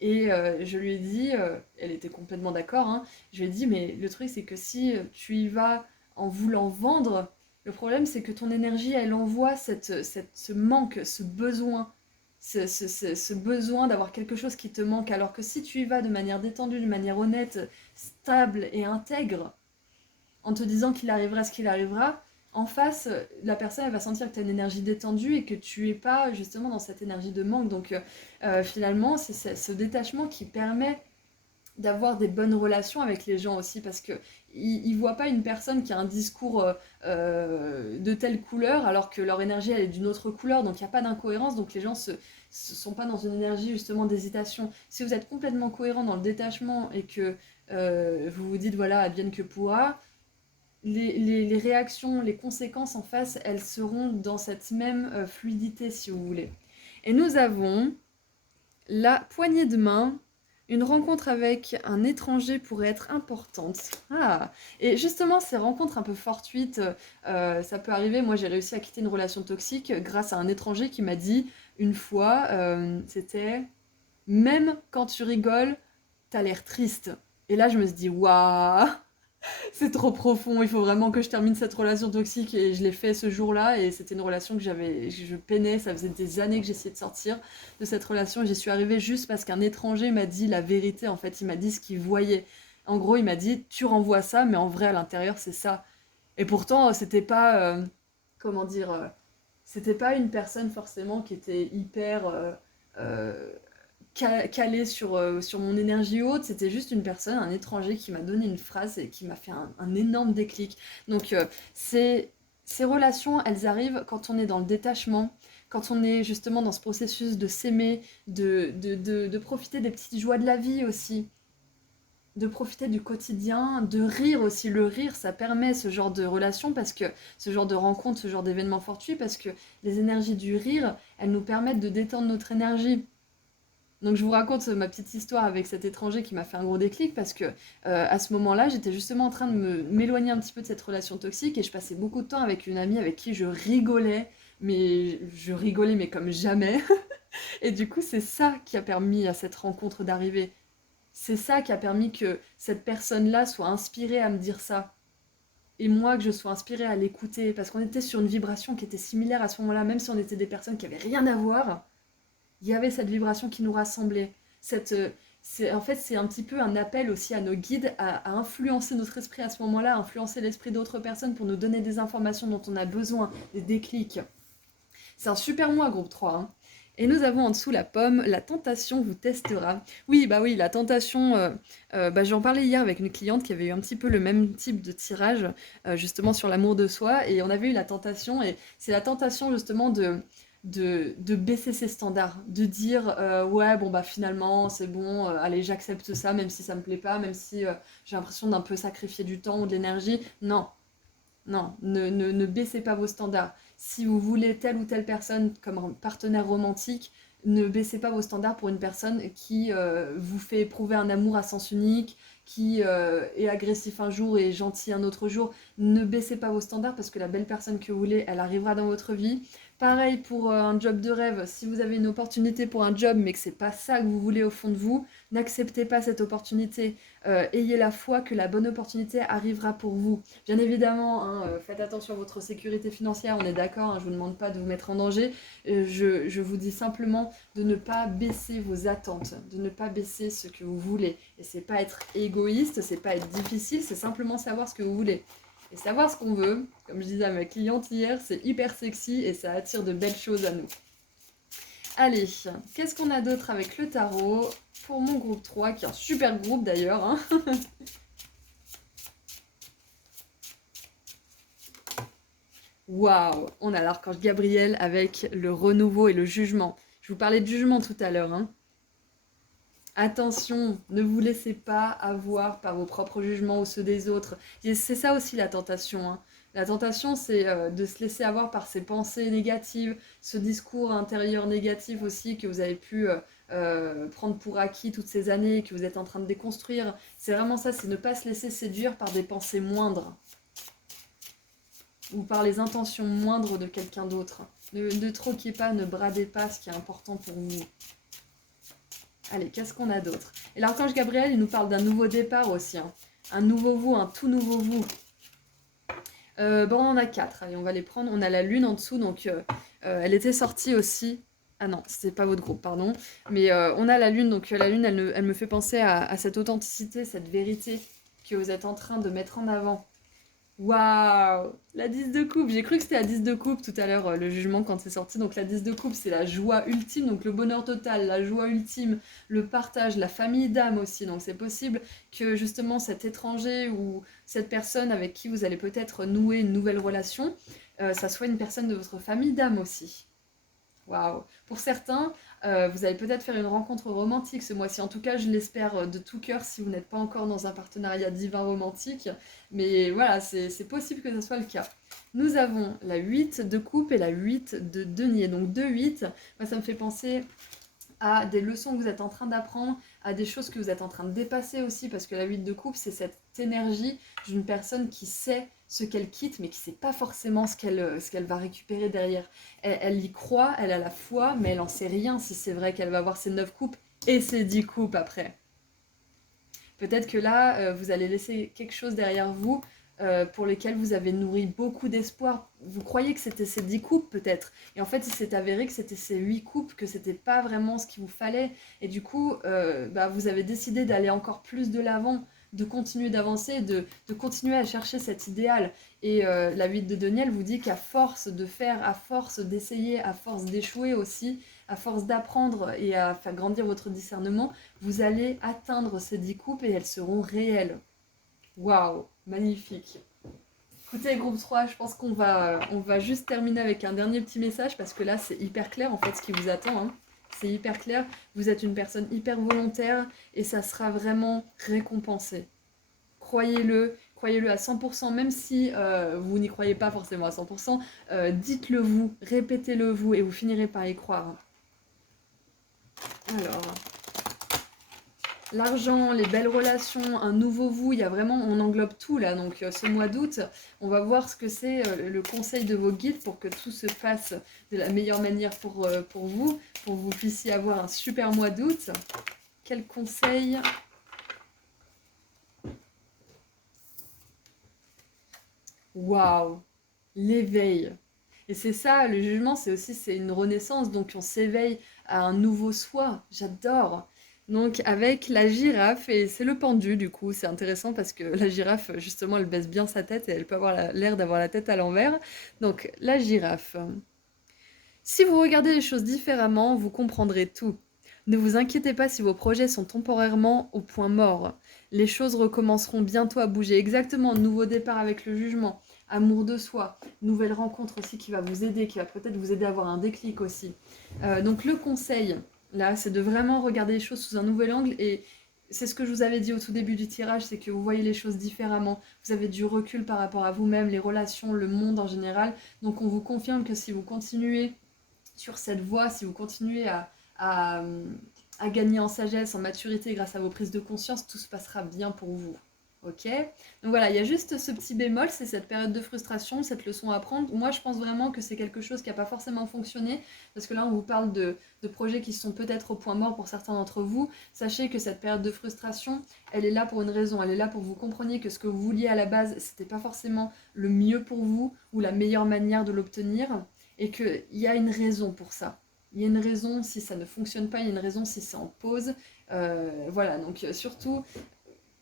et je lui ai dit, elle était complètement d'accord, hein, je lui ai dit, mais le truc c'est que si tu y vas en voulant vendre, le problème c'est que ton énergie, elle envoie ce manque, ce besoin, ce besoin d'avoir quelque chose qui te manque, alors que si tu y vas de manière détendue, de manière honnête, stable et intègre, en te disant qu'il arrivera ce qu'il arrivera, en face, la personne elle va sentir que tu as une énergie détendue et que tu es pas justement dans cette énergie de manque. Donc finalement, c'est ce détachement qui permet d'avoir des bonnes relations avec les gens aussi, parce que ils voient pas une personne qui a un discours de telle couleur alors que leur énergie elle est d'une autre couleur, donc il n'y a pas d'incohérence, donc les gens sont pas dans une énergie justement d'hésitation. Si vous êtes complètement cohérent dans le détachement et que vous vous dites voilà advienne que pourra, les réactions, les conséquences en face, elles seront dans cette même fluidité si vous voulez. Et nous avons la poignée de main. Une rencontre avec un étranger pourrait être importante. Ah, et justement, ces rencontres un peu fortuites, ça peut arriver. Moi, j'ai réussi à quitter une relation toxique grâce à un étranger qui m'a dit une fois, c'était même quand tu rigoles, t'as l'air triste. Et là, je me suis dit, waouh, c'est trop profond, il faut vraiment que je termine cette relation toxique et je l'ai fait ce jour-là et c'était une relation que je peinais, ça faisait des années que j'essayais de sortir de cette relation et j'y suis arrivée juste parce qu'un étranger m'a dit la vérité en fait, il m'a dit ce qu'il voyait. En gros, il m'a dit tu renvoies ça mais en vrai à l'intérieur c'est ça. Et pourtant, c'était pas comment dire c'était pas une personne forcément qui était hyper euh, calé sur mon énergie haute, c'était juste une personne, un étranger qui m'a donné une phrase et qui m'a fait un énorme déclic. Donc ces relations, elles arrivent quand on est dans le détachement, quand on est justement dans ce processus de s'aimer, de profiter des petites joies de la vie aussi, de profiter du quotidien, de rire aussi. Le rire, ça permet ce genre de relation, parce que ce genre de rencontre, ce genre d'événement fortuit, parce que les énergies du rire, elles nous permettent de détendre notre énergie. Donc je vous raconte ma petite histoire avec cet étranger qui m'a fait un gros déclic parce que à ce moment-là, j'étais justement en train de m'éloigner un petit peu de cette relation toxique et je passais beaucoup de temps avec une amie avec qui je rigolais mais comme jamais. Et du coup, c'est ça qui a permis à cette rencontre d'arriver. C'est ça qui a permis que cette personne-là soit inspirée à me dire ça. Et moi, que je sois inspirée à l'écouter parce qu'on était sur une vibration qui était similaire à ce moment-là, même si on était des personnes qui avaient rien à voir. Il y avait cette vibration qui nous rassemblait. En fait, c'est un petit peu un appel aussi à nos guides à influencer notre esprit à ce moment-là, à influencer l'esprit d'autres personnes pour nous donner des informations dont on a besoin, des déclics. C'est un super mois, groupe 3. Hein. Et nous avons en dessous la pomme, la tentation vous testera. Oui, la tentation, j'en parlais hier avec une cliente qui avait eu un petit peu le même type de tirage, justement sur l'amour de soi, et on avait eu la tentation, et c'est la tentation justement de baisser ses standards, de dire ouais bon bah finalement c'est bon, allez j'accepte ça même si ça me plaît pas, même si j'ai l'impression d'un peu sacrifier du temps ou de l'énergie. Non, Non, ne baissez pas vos standards. Si vous voulez telle ou telle personne comme un partenaire romantique, ne baissez pas vos standards pour une personne qui vous fait éprouver un amour à sens unique, qui est agressif un jour et gentil un autre jour. Ne baissez pas vos standards parce que la belle personne que vous voulez, elle arrivera dans votre vie. Pareil pour un job de rêve, si vous avez une opportunité pour un job mais que c'est pas ça que vous voulez au fond de vous, n'acceptez pas cette opportunité. Ayez la foi que la bonne opportunité arrivera pour vous. Bien évidemment, hein, faites attention à votre sécurité financière, on est d'accord, hein, je ne vous demande pas de vous mettre en danger. Je vous dis simplement de ne pas baisser vos attentes, de ne pas baisser ce que vous voulez. Et c'est pas être égoïste, c'est pas être difficile, c'est simplement savoir ce que vous voulez. Et savoir ce qu'on veut, comme je disais à ma cliente hier, c'est hyper sexy et ça attire de belles choses à nous. Allez, qu'est-ce qu'on a d'autre avec le tarot pour mon groupe 3, qui est un super groupe d'ailleurs, hein. Waouh, on a l'archange Gabriel avec le renouveau et le jugement. Je vous parlais de jugement tout à l'heure, hein. Attention, ne vous laissez pas avoir par vos propres jugements ou ceux des autres. Et c'est ça aussi la tentation, hein. La tentation, c'est de se laisser avoir par ces pensées négatives, ce discours intérieur négatif aussi que vous avez pu prendre pour acquis toutes ces années, que vous êtes en train de déconstruire. C'est vraiment ça, c'est ne pas se laisser séduire par des pensées moindres ou par les intentions moindres de quelqu'un d'autre. Ne troquez pas, ne bradez pas ce qui est important pour vous. Allez, qu'est-ce qu'on a d'autre? Et l'archange Gabriel, il nous parle d'un nouveau départ aussi, hein. Un nouveau vous, un tout nouveau vous. Bon, on en a 4, allez, on va les prendre. On a la lune en dessous, donc elle était sortie aussi. Ah non, c'était pas votre groupe, pardon. Mais on a la lune, donc la lune, elle me fait penser à cette authenticité, cette vérité que vous êtes en train de mettre en avant. Waouh! La 10 de coupe, j'ai cru que c'était la 10 de coupe tout à l'heure, le jugement quand c'est sorti. Donc la 10 de coupe, c'est la joie ultime, donc le bonheur total, la joie ultime, le partage, la famille d'âme aussi. Donc c'est possible que justement cet étranger ou cette personne avec qui vous allez peut-être nouer une nouvelle relation, ça soit une personne de votre famille d'âme aussi. Waouh! Pour certains, vous allez peut-être faire une rencontre romantique ce mois-ci. En tout cas, je l'espère de tout cœur si vous n'êtes pas encore dans un partenariat divin romantique. Mais voilà, c'est possible que ce soit le cas. Nous avons la 8 de coupe et la 8 de denier. Donc 2-8, moi ça me fait penser à des leçons que vous êtes en train d'apprendre, à des choses que vous êtes en train de dépasser aussi, parce que la 8 de coupe, c'est cette énergie d'une personne qui sait ce qu'elle quitte, mais qui ne sait pas forcément ce qu'elle va récupérer derrière. Elle y croit, elle a la foi, mais elle n'en sait rien si c'est vrai qu'elle va avoir ses 9 coupes et ses 10 coupes après. Peut-être que là, vous allez laisser quelque chose derrière vous pour lesquels vous avez nourri beaucoup d'espoir. Vous croyez que c'était ces 10 coupes peut-être. Et en fait, il s'est avéré que c'était ces 8 coupes, que c'était pas vraiment ce qu'il vous fallait. Et du coup, vous avez décidé d'aller encore plus de l'avant, de continuer d'avancer, de continuer à chercher cet idéal. Et la 8 de Deniel vous dit qu'à force de faire, à force d'essayer, à force d'échouer aussi, à force d'apprendre et à faire grandir votre discernement, vous allez atteindre ces 10 coupes et elles seront réelles. Waouh, magnifique. Écoutez, groupe 3, je pense on va juste terminer avec un dernier petit message parce que là, c'est hyper clair en fait ce qui vous attend, hein. C'est hyper clair. Vous êtes une personne hyper volontaire et ça sera vraiment récompensé. Croyez-le à 100%, même si vous n'y croyez pas forcément à 100%, dites-le vous, répétez-le vous et vous finirez par y croire. Alors, l'argent, les belles relations, un nouveau vous, il y a vraiment, on englobe tout là. Donc ce mois d'août, on va voir ce que c'est le conseil de vos guides pour que tout se fasse de la meilleure manière pour vous, pour que vous puissiez avoir un super mois d'août. Quel conseil? Waouh, l'éveil. Et c'est ça, le jugement, c'est une renaissance, donc on s'éveille à un nouveau soi. J'adore. Donc avec la girafe, et c'est le pendu du coup, c'est intéressant parce que la girafe, justement, elle baisse bien sa tête et elle peut avoir l'air d'avoir la tête à l'envers. Donc la girafe. Si vous regardez les choses différemment, vous comprendrez tout. Ne vous inquiétez pas si vos projets sont temporairement au point mort. Les choses recommenceront bientôt à bouger. Exactement, nouveau départ avec le jugement, amour de soi, nouvelle rencontre aussi qui va vous aider, qui va peut-être vous aider à avoir un déclic aussi. Donc le conseil, là, c'est de vraiment regarder les choses sous un nouvel angle et c'est ce que je vous avais dit au tout début du tirage, c'est que vous voyez les choses différemment, vous avez du recul par rapport à vous-même, les relations, le monde en général. Donc on vous confirme que si vous continuez sur cette voie, si vous continuez à, à gagner en sagesse, en maturité grâce à vos prises de conscience, tout se passera bien pour vous. Ok? Donc voilà, il y a juste ce petit bémol, c'est cette période de frustration, cette leçon à apprendre. Moi, je pense vraiment que c'est quelque chose qui n'a pas forcément fonctionné, parce que là, on vous parle de projets qui sont peut-être au point mort pour certains d'entre vous. Sachez que cette période de frustration, elle est là pour une raison. Elle est là pour que vous compreniez que ce que vous vouliez à la base, c'était pas forcément le mieux pour vous ou la meilleure manière de l'obtenir, et qu'il y a une raison pour ça. Il y a une raison si ça ne fonctionne pas, il y a une raison si c'est en pause. Voilà, donc surtout,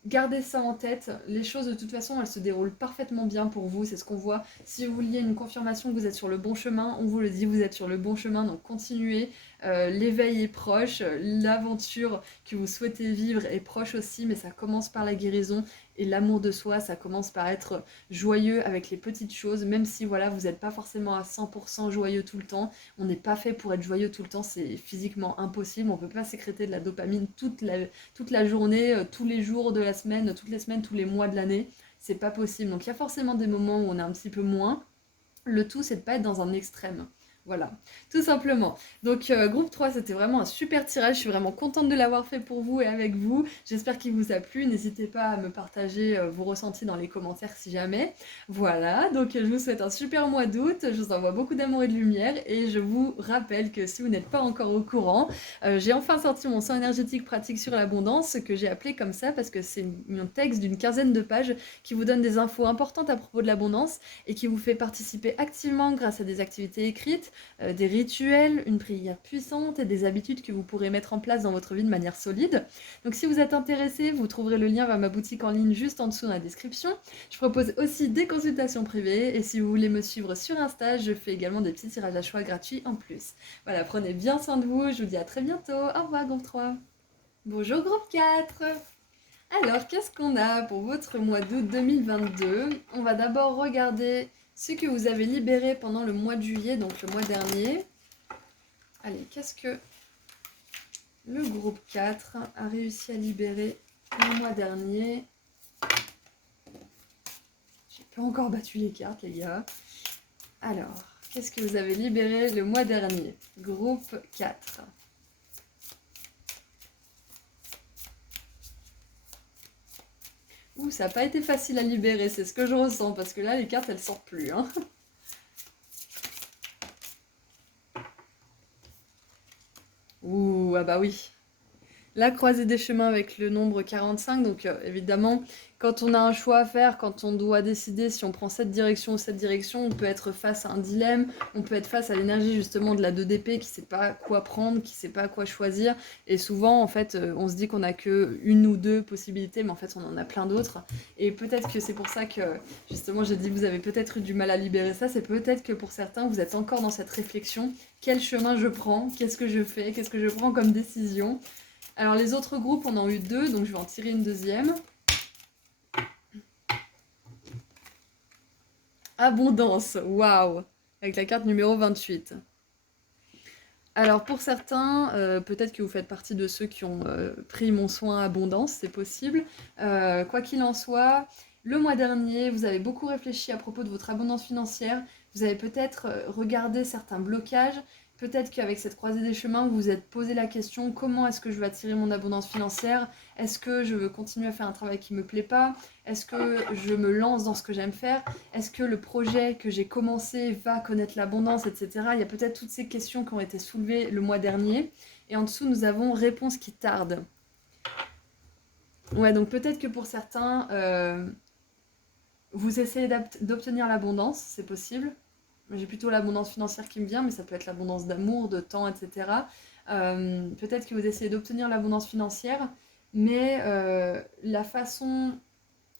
gardez ça en tête, les choses de toute façon elles se déroulent parfaitement bien pour vous, c'est ce qu'on voit. Si vous vouliez une confirmation que vous êtes sur le bon chemin, on vous le dit, vous êtes sur le bon chemin, donc continuez. L'éveil est proche, l'aventure que vous souhaitez vivre est proche aussi, mais ça commence par la guérison et l'amour de soi, ça commence par être joyeux avec les petites choses, même si voilà, vous n'êtes pas forcément à 100% joyeux tout le temps. On n'est pas fait pour être joyeux tout le temps, c'est physiquement impossible, on ne peut pas sécréter de la dopamine toute la journée, tous les jours de la semaine, toutes les semaines, tous les mois de l'année. C'est pas possible. Donc il y a forcément des moments où on est un petit peu moins. Le tout, c'est de pas être dans un extrême. Voilà, tout simplement. Donc groupe 3, c'était vraiment un super tirage, je suis vraiment contente de l'avoir fait pour vous et avec vous. J'espère qu'il vous a plu, n'hésitez pas à me partager vos ressentis dans les commentaires si jamais. Voilà, donc je vous souhaite un super mois d'août, je vous envoie beaucoup d'amour et de lumière et je vous rappelle que si vous n'êtes pas encore au courant, j'ai enfin sorti mon soin énergétique pratique sur l'abondance, que j'ai appelé comme ça parce que c'est un texte d'une quinzaine de pages qui vous donne des infos importantes à propos de l'abondance et qui vous fait participer activement grâce à des activités écrites, des rituels, une prière puissante et des habitudes que vous pourrez mettre en place dans votre vie de manière solide. Donc si vous êtes intéressé, vous trouverez le lien vers ma boutique en ligne juste en dessous dans la description. Je propose aussi des consultations privées et si vous voulez me suivre sur Insta, je fais également des petits tirages à choix gratuits en plus. Voilà, prenez bien soin de vous, je vous dis à très bientôt. Au revoir groupe 3. Bonjour groupe 4. Alors, qu'est-ce qu'on a pour votre mois d'août 2022? On va d'abord regarder ce que vous avez libéré pendant le mois de juillet, donc le mois dernier. Allez, qu'est-ce que le groupe 4 a réussi à libérer le mois dernier? J'ai pas encore battu les cartes, les gars. Alors, qu'est-ce que vous avez libéré le mois dernier? Groupe 4. Ouh, ça n'a pas été facile à libérer, c'est ce que je ressens, parce que là, les cartes, elles sortent plus. Hein. Ouh, ah bah oui. La croisée des chemins avec le nombre 45, donc évidemment, quand on a un choix à faire, quand on doit décider si on prend cette direction ou cette direction, on peut être face à un dilemme, on peut être face à l'énergie justement de la 2 d'épée qui sait pas quoi prendre, qui sait pas quoi choisir, et souvent en fait on se dit qu'on a que une ou deux possibilités, mais en fait on en a plein d'autres, et peut-être que c'est pour ça que justement j'ai dit vous avez peut-être eu du mal à libérer ça, c'est peut-être que pour certains vous êtes encore dans cette réflexion, quel chemin je prends, qu'est-ce que je fais, qu'est-ce que je prends comme décision. Alors les autres groupes, on en a eu 2, donc je vais en tirer une deuxième. Abondance, waouh, avec la carte numéro 28. Alors pour certains, peut-être que vous faites partie de ceux qui ont pris mon soin abondance, c'est possible. Quoi qu'il en soit, le mois dernier, vous avez beaucoup réfléchi à propos de votre abondance financière. Vous avez peut-être regardé certains blocages. Peut-être qu'avec cette croisée des chemins, vous vous êtes posé la question, comment est-ce que je vais attirer mon abondance financière? Est-ce que je veux continuer à faire un travail qui ne me plaît pas? Est-ce que je me lance dans ce que j'aime faire? Est-ce que le projet que j'ai commencé va connaître l'abondance, etc. Il y a peut-être toutes ces questions qui ont été soulevées le mois dernier. Et en dessous, nous avons réponse qui tarde. Ouais, donc peut-être que pour certains, vous essayez d'obtenir l'abondance, c'est possible. J'ai plutôt l'abondance financière qui me vient, mais ça peut être l'abondance d'amour, de temps, etc. Peut-être que vous essayez d'obtenir l'abondance financière, mais la façon,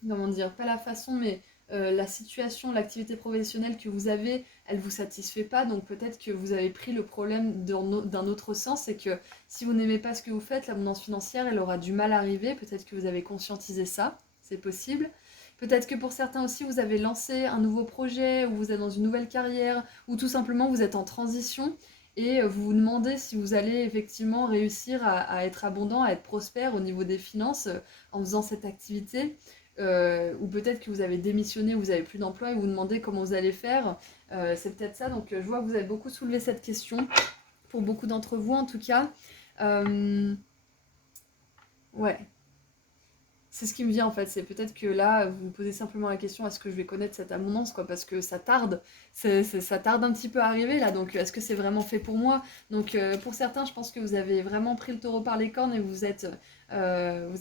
comment dire, pas la façon, mais la situation, l'activité professionnelle que vous avez, elle vous satisfait pas, donc peut-être que vous avez pris le problème d'un autre sens, et que si vous n'aimez pas ce que vous faites, l'abondance financière, elle aura du mal à arriver, peut-être que vous avez conscientisé ça, c'est possible. Peut-être que pour certains aussi, vous avez lancé un nouveau projet, ou vous êtes dans une nouvelle carrière, ou tout simplement vous êtes en transition, et vous vous demandez si vous allez effectivement réussir à être abondant, à être prospère au niveau des finances en faisant cette activité. Ou peut-être que vous avez démissionné, vous n'avez plus d'emploi et vous vous demandez comment vous allez faire. C'est peut-être ça. Donc je vois que vous avez beaucoup soulevé cette question, pour beaucoup d'entre vous en tout cas. Ouais. C'est ce qui me vient en fait, c'est peut-être que là, vous vous posez simplement la question, est-ce que je vais connaître cette abondance, quoi, parce que ça tarde, ça tarde un petit peu à arriver là, donc est-ce que c'est vraiment fait pour moi? Donc pour certains, je pense que vous avez vraiment pris le taureau par les cornes et vous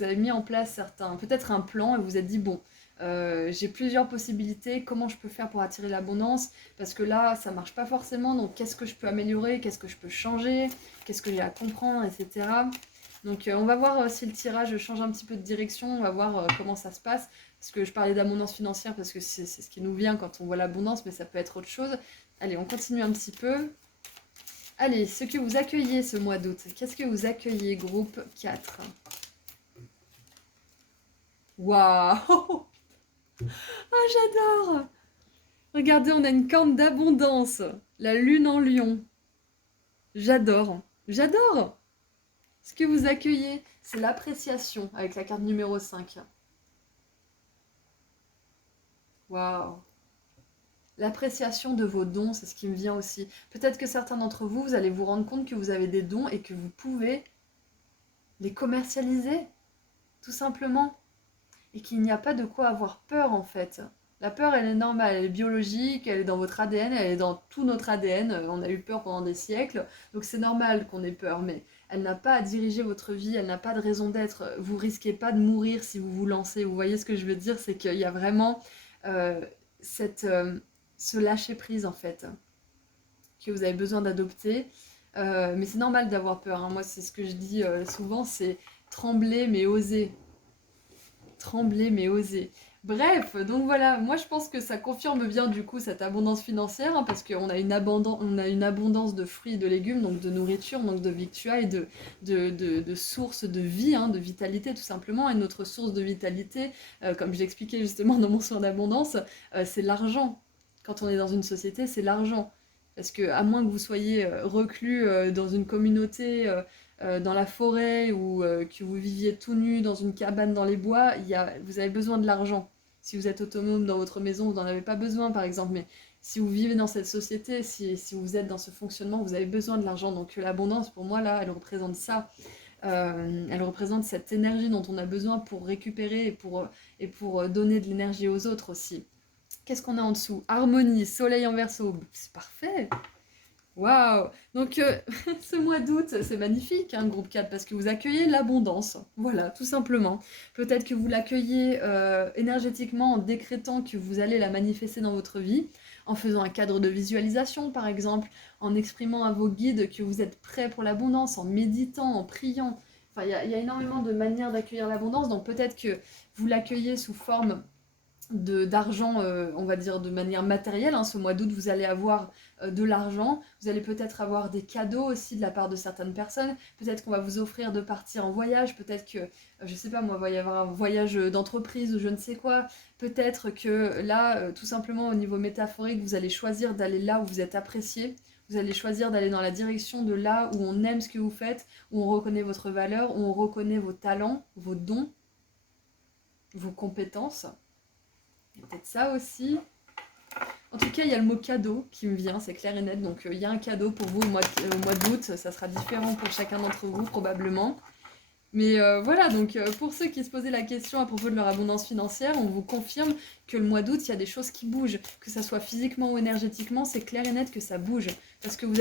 avez mis en place peut-être un plan et vous vous êtes dit, bon, j'ai plusieurs possibilités, comment je peux faire pour attirer l'abondance? Parce que là, ça marche pas forcément, donc qu'est-ce que je peux améliorer, qu'est-ce que je peux changer, qu'est-ce que j'ai à comprendre, etc. Donc on va voir si le tirage change un petit peu de direction, on va voir comment ça se passe. Parce que je parlais d'abondance financière parce que c'est ce qui nous vient quand on voit l'abondance, mais ça peut être autre chose. Allez, on continue un petit peu. Allez, ce que vous accueillez ce mois d'août, qu'est-ce que vous accueillez, groupe 4? Waouh! Ah, j'adore! Regardez, on a une corne d'abondance. La lune en lion. J'adore. J'adore! Ce que vous accueillez, c'est l'appréciation avec la carte numéro 5. Waouh! L'appréciation de vos dons, c'est ce qui me vient aussi. Peut-être que certains d'entre vous, vous allez vous rendre compte que vous avez des dons et que vous pouvez les commercialiser, tout simplement. Et qu'il n'y a pas de quoi avoir peur en fait. La peur, elle est normale, elle est biologique, elle est dans votre ADN, elle est dans tout notre ADN. On a eu peur pendant des siècles, donc c'est normal qu'on ait peur, mais elle n'a pas à diriger votre vie, elle n'a pas de raison d'être. Vous risquez pas de mourir si vous vous lancez. Vous voyez ce que je veux dire, c'est qu'il y a vraiment euh, cette, ce lâcher prise en fait que vous avez besoin d'adopter. Mais c'est normal d'avoir peur, hein. Moi, c'est ce que je dis souvent, c'est trembler mais oser. Trembler mais oser. Bref, donc voilà, moi je pense que ça confirme bien du coup cette abondance financière, hein, parce qu'on a on a une abondance de fruits et de légumes, donc de nourriture, donc de victuailles, de sources de vie, hein, de vitalité tout simplement. Et notre source de vitalité, comme je l'expliquais justement dans mon soin d'abondance, c'est l'argent. Quand on est dans une société, c'est l'argent. Parce que à moins que vous soyez reclus dans une communauté, dans la forêt ou que vous viviez tout nu dans une cabane dans les bois, vous avez besoin de l'argent. Si vous êtes autonome dans votre maison, vous n'en avez pas besoin par exemple, mais si vous vivez dans cette société, si vous êtes dans ce fonctionnement, vous avez besoin de l'argent. Donc l'abondance, pour moi, là, elle représente ça. Elle représente cette énergie dont on a besoin pour récupérer et pour donner de l'énergie aux autres aussi. Qu'est-ce qu'on a en dessous? Harmonie, soleil en verso, c'est parfait. Waouh! Donc ce mois d'août, c'est magnifique, hein, groupe 4, parce que vous accueillez l'abondance. Voilà, tout simplement. Peut-être que vous l'accueillez énergétiquement en décrétant que vous allez la manifester dans votre vie, en faisant un cadre de visualisation, par exemple, en exprimant à vos guides que vous êtes prêts pour l'abondance, en méditant, en priant. Enfin, il y a énormément de manières d'accueillir l'abondance, donc peut-être que vous l'accueillez sous forme d'argent, on va dire de manière matérielle, hein. Ce mois d'août, vous allez avoir de l'argent, vous allez peut-être avoir des cadeaux aussi de la part de certaines personnes, peut-être qu'on va vous offrir de partir en voyage, peut-être que, je sais pas moi, il va y avoir un voyage d'entreprise ou je ne sais quoi, peut-être que là, tout simplement au niveau métaphorique, vous allez choisir d'aller là où vous êtes apprécié, vous allez choisir d'aller dans la direction de là où on aime ce que vous faites, où on reconnaît votre valeur, où on reconnaît vos talents, vos dons, vos compétences. Il y a peut-être ça aussi. En tout cas, il y a le mot cadeau qui me vient, c'est clair et net. Donc, il y a un cadeau pour vous au mois d'août. Ça sera différent pour chacun d'entre vous, probablement. Mais voilà, donc pour ceux qui se posaient la question à propos de leur abondance financière, on vous confirme que le mois d'août, il y a des choses qui bougent. Que ça soit physiquement ou énergétiquement, c'est clair et net que ça bouge. Parce que vous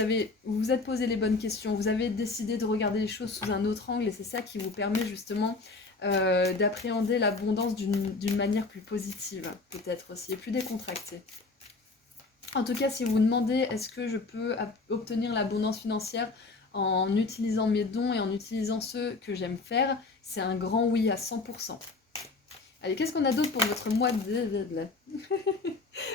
vous êtes posé les bonnes questions. Vous avez décidé de regarder les choses sous un autre angle. Et c'est ça qui vous permet justement d'appréhender l'abondance d'une manière plus positive, peut-être aussi, et plus décontractée. En tout cas, si vous vous demandez est-ce que je peux obtenir l'abondance financière en utilisant mes dons et en utilisant ceux que j'aime faire, c'est un grand oui à 100%. Allez, qu'est-ce qu'on a d'autre pour votre mois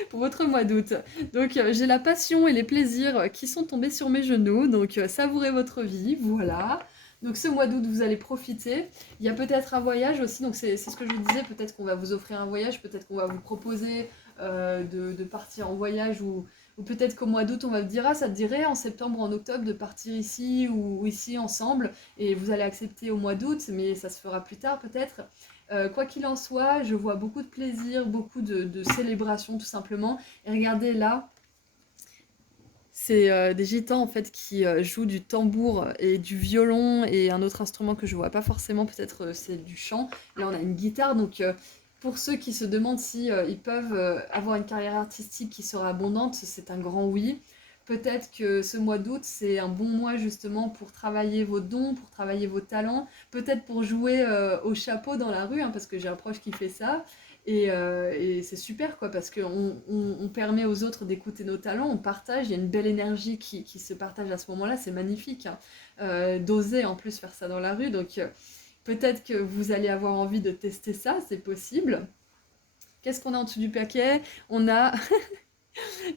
pour votre mois d'août? Donc, j'ai la passion et les plaisirs qui sont tombés sur mes genoux. Donc, savourez votre vie, voilà. Donc ce mois d'août, vous allez profiter. Il y a peut-être un voyage aussi, donc c'est ce que je vous disais, peut-être qu'on va vous offrir un voyage, peut-être qu'on va vous proposer de partir en voyage ou peut-être qu'au mois d'août, on va te dire, ah, ça te dirait en septembre ou en octobre de partir ici ou ici ensemble, et vous allez accepter au mois d'août, mais ça se fera plus tard peut-être. Quoi qu'il en soit, je vois beaucoup de plaisir, beaucoup de célébration tout simplement. Et regardez là, c'est des gitans en fait qui jouent du tambour et du violon et un autre instrument que je vois pas forcément, peut-être c'est du chant. Là on a une guitare, donc pour ceux qui se demandent si ils peuvent avoir une carrière artistique qui sera abondante, c'est un grand oui. Peut-être que ce mois d'août, c'est un bon mois justement pour travailler vos dons, pour travailler vos talents, peut-être pour jouer au chapeau dans la rue, hein, parce que j'ai un proche qui fait ça. Et c'est super quoi, parce qu'on permet aux autres d'écouter nos talents, on partage, il y a une belle énergie qui se partage à ce moment-là, c'est magnifique, hein. D'oser en plus faire ça dans la rue, donc peut-être que vous allez avoir envie de tester ça, c'est possible. Qu'est-ce qu'on a en dessous du paquet? On a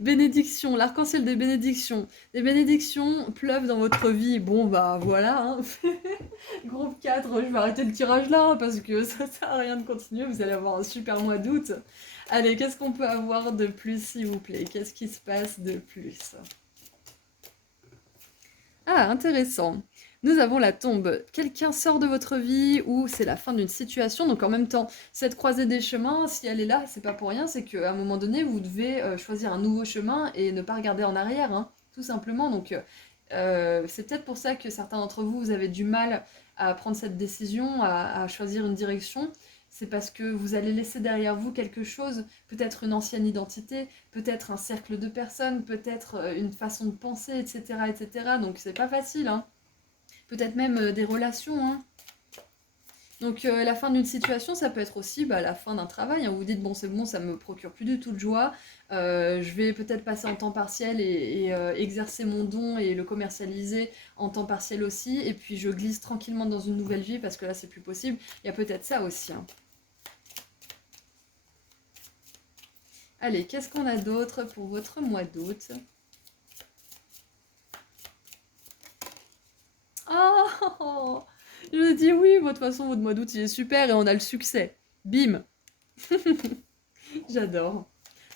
bénédiction, l'arc-en-ciel des bénédictions. Les bénédictions pleuvent dans votre vie. Bon, bah voilà, hein. Groupe 4, je vais arrêter le tirage là, hein, parce que ça sert à rien de continuer. Vous allez avoir un super mois d'août. Allez, qu'est-ce qu'on peut avoir de plus, s'il vous plaît? Qu'est-ce qui se passe de plus? Ah, intéressant. Nous avons la tombe. Quelqu'un sort de votre vie ou c'est la fin d'une situation. Donc en même temps, cette croisée des chemins, si elle est là, c'est pas pour rien. C'est qu'à un moment donné, vous devez choisir un nouveau chemin et ne pas regarder en arrière, hein, tout simplement. Donc c'est peut-être pour ça que certains d'entre vous, vous avez du mal à prendre cette décision, à choisir une direction. C'est parce que vous allez laisser derrière vous quelque chose, peut-être une ancienne identité, peut-être un cercle de personnes, peut-être une façon de penser, etc., etc. Donc c'est pas facile, hein. Peut-être même des relations, hein. Donc la fin d'une situation, ça peut être aussi bah, la fin d'un travail, hein. Vous vous dites, bon c'est bon, ça me procure plus du tout de joie, je vais peut-être passer en temps partiel et exercer mon don et le commercialiser en temps partiel aussi, et puis je glisse tranquillement dans une nouvelle vie parce que là c'est plus possible. Il y a peut-être ça aussi, hein. Allez, qu'est-ce qu'on a d'autre pour votre mois d'août? Oh, je dis oui, moi, de toute façon, votre mois d'août, il est super et on a le succès. Bim. J'adore.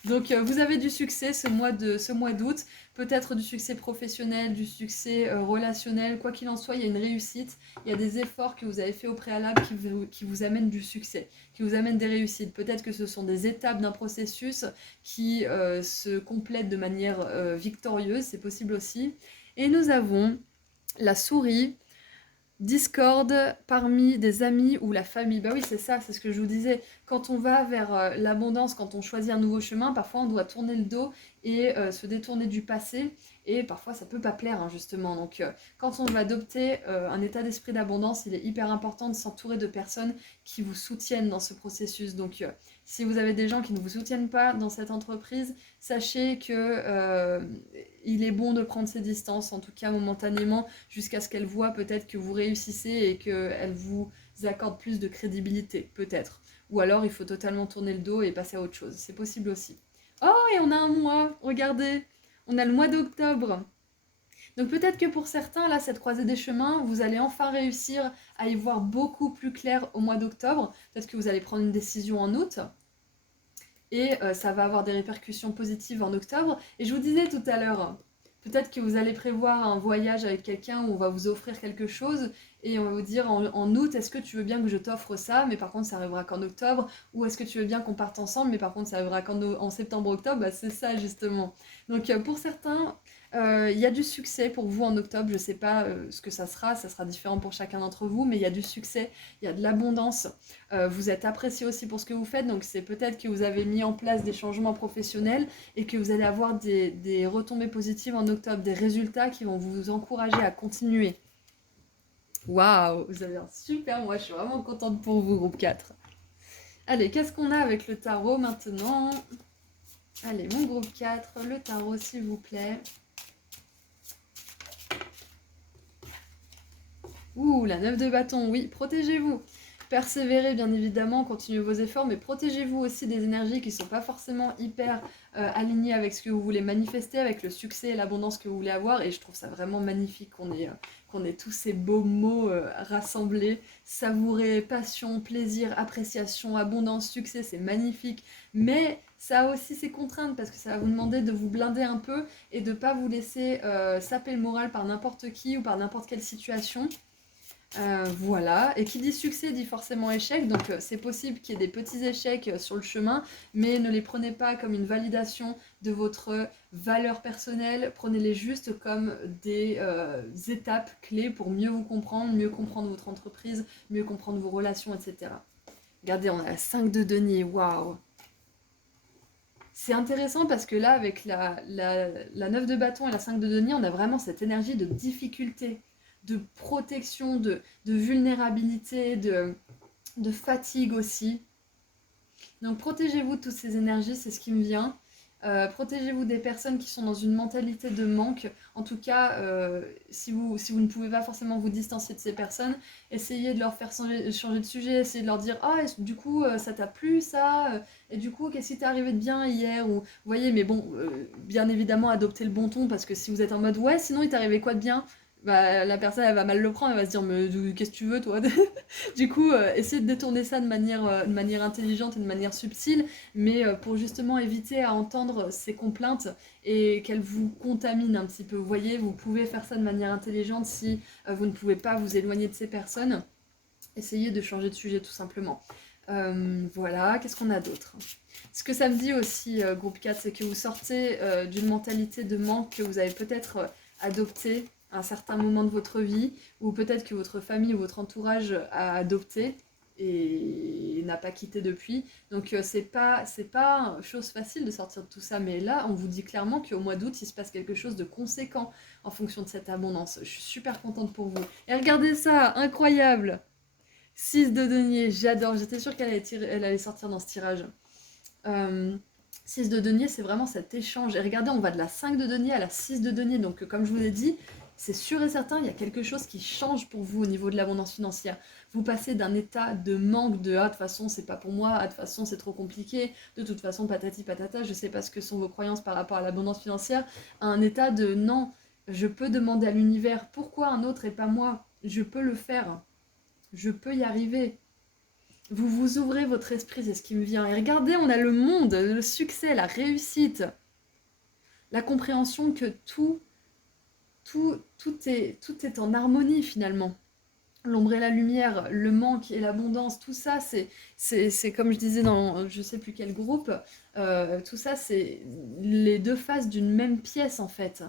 Donc vous avez du succès ce mois d'août, peut-être du succès professionnel, du succès relationnel, quoi qu'il en soit, il y a une réussite, il y a des efforts que vous avez fait au préalable qui vous amènent du succès, qui vous amènent des réussites. Peut-être que ce sont des étapes d'un processus qui se complètent de manière victorieuse, c'est possible aussi. Et nous avons la souris, discorde parmi des amis ou la famille. Bah oui, c'est ça, c'est ce que je vous disais. Quand on va vers l'abondance, quand on choisit un nouveau chemin, parfois on doit tourner le dos et se détourner du passé. Et parfois ça peut pas plaire, hein, justement. Donc quand on va adopter un état d'esprit d'abondance, il est hyper important de s'entourer de personnes qui vous soutiennent dans ce processus. Donc si vous avez des gens qui ne vous soutiennent pas dans cette entreprise, sachez que il est bon de prendre ses distances, en tout cas momentanément, jusqu'à ce qu'elle voit peut-être que vous réussissez et qu'elle vous accorde plus de crédibilité, peut-être. Ou alors il faut totalement tourner le dos et passer à autre chose. C'est possible aussi. Oh, et on a un mois, regardez, on a le mois d'octobre. Donc peut-être que pour certains, là, cette croisée des chemins, vous allez enfin réussir à y voir beaucoup plus clair au mois d'octobre. Peut-être que vous allez prendre une décision en août. Et ça va avoir des répercussions positives en octobre. Et je vous disais tout à l'heure, peut-être que vous allez prévoir un voyage avec quelqu'un où on va vous offrir quelque chose et on va vous dire en août, est-ce que tu veux bien que je t'offre ça, mais par contre ça arrivera qu'en octobre, ou est-ce que tu veux bien qu'on parte ensemble, mais par contre ça arrivera qu'en septembre-octobre, bah, c'est ça justement. Donc pour certains, il y a du succès pour vous en octobre, je sais pas ce que ça sera différent pour chacun d'entre vous, mais il y a du succès, il y a de l'abondance, vous êtes apprécié aussi pour ce que vous faites, donc c'est peut-être que vous avez mis en place des changements professionnels et que vous allez avoir des retombées positives en octobre, des résultats qui vont vous encourager à continuer. Waouh, vous avez un super mois, je suis vraiment contente pour vous, groupe 4. Allez, qu'est-ce qu'on a avec le tarot maintenant? Allez, mon groupe 4, le tarot s'il vous plaît. Ouh, la 9 de bâton, oui, protégez-vous. Persévérez bien évidemment, continuez vos efforts, mais protégez-vous aussi des énergies qui ne sont pas forcément hyper alignées avec ce que vous voulez manifester, avec le succès et l'abondance que vous voulez avoir. Et je trouve ça vraiment magnifique qu'on ait tous ces beaux mots rassemblés. Savourer, passion, plaisir, appréciation, abondance, succès, c'est magnifique. Mais Ça a aussi ses contraintes parce que ça va vous demander de vous blinder un peu et de ne pas vous laisser saper le moral par n'importe qui ou par n'importe quelle situation. Voilà, et qui dit succès dit forcément échec, donc c'est possible qu'il y ait des petits échecs sur le chemin, mais ne les prenez pas comme une validation de votre valeur personnelle, prenez-les juste comme des étapes clés pour mieux vous comprendre, mieux comprendre votre entreprise, mieux comprendre vos relations, etc. Regardez, on a la 5 de denier, waouh! C'est intéressant parce que là, avec la 9 de bâton et la 5 de denier, on a vraiment cette énergie de difficulté, de protection, de vulnérabilité, de fatigue aussi. Donc protégez-vous de toutes ces énergies, c'est ce qui me vient. Protégez-vous des personnes qui sont dans une mentalité de manque. En tout cas, si vous ne pouvez pas forcément vous distancier de ces personnes, essayez de leur faire changer de sujet, essayez de leur dire «Ah, du coup, ça t'a plu ça Et du coup, qu'est-ce qui t'est arrivé de bien hier?» Ou, vous voyez, mais bon, bien évidemment, adoptez le bon ton, parce que si vous êtes en mode «Ouais, sinon il t'est arrivé quoi de bien?» Bah, la personne, elle va mal le prendre, elle va se dire «Mais qu'est-ce que tu veux, toi?» Du coup, essayez de détourner ça de manière intelligente et de manière subtile, mais pour justement éviter à entendre ces complaintes et qu'elles vous contaminent un petit peu. Vous voyez, vous pouvez faire ça de manière intelligente si vous ne pouvez pas vous éloigner de ces personnes. Essayez de changer de sujet tout simplement. Voilà, qu'est-ce qu'on a d'autre? Ce que ça me dit aussi, groupe 4, c'est que vous sortez d'une mentalité de manque que vous avez peut-être adoptée à un certain moment de votre vie, ou peut-être que votre famille ou votre entourage a adopté et n'a pas quitté depuis. Donc c'est pas chose facile de sortir de tout ça, mais là on vous dit clairement qu'au mois d'août il se passe quelque chose de conséquent en fonction de cette abondance. Je suis super contente pour vous. Et regardez ça, incroyable! 6 de denier, j'adore, j'étais sûre elle allait sortir dans ce tirage. 6 de denier, c'est vraiment cet échange. Et regardez, on va de la 5 de denier à la 6 de denier. Donc, comme je vous l'ai dit, c'est sûr et certain, il y a quelque chose qui change pour vous au niveau de l'abondance financière. Vous passez d'un état de manque de «Ah, de toute façon, c'est pas pour moi, ah, de toute façon, c'est trop compliqué, de toute façon, patati patata, je sais pas ce que sont vos croyances par rapport à l'abondance financière», à un état de «Non, je peux demander à l'univers pourquoi un autre et pas moi, je peux le faire, je peux y arriver». Vous vous ouvrez votre esprit, c'est ce qui me vient. Et regardez, on a le monde, le succès, la réussite, la compréhension que tout est en harmonie finalement. L'ombre et la lumière, le manque et l'abondance, tout ça, c'est comme je disais dans je sais plus quel groupe, tout ça, c'est les deux faces d'une même pièce en fait.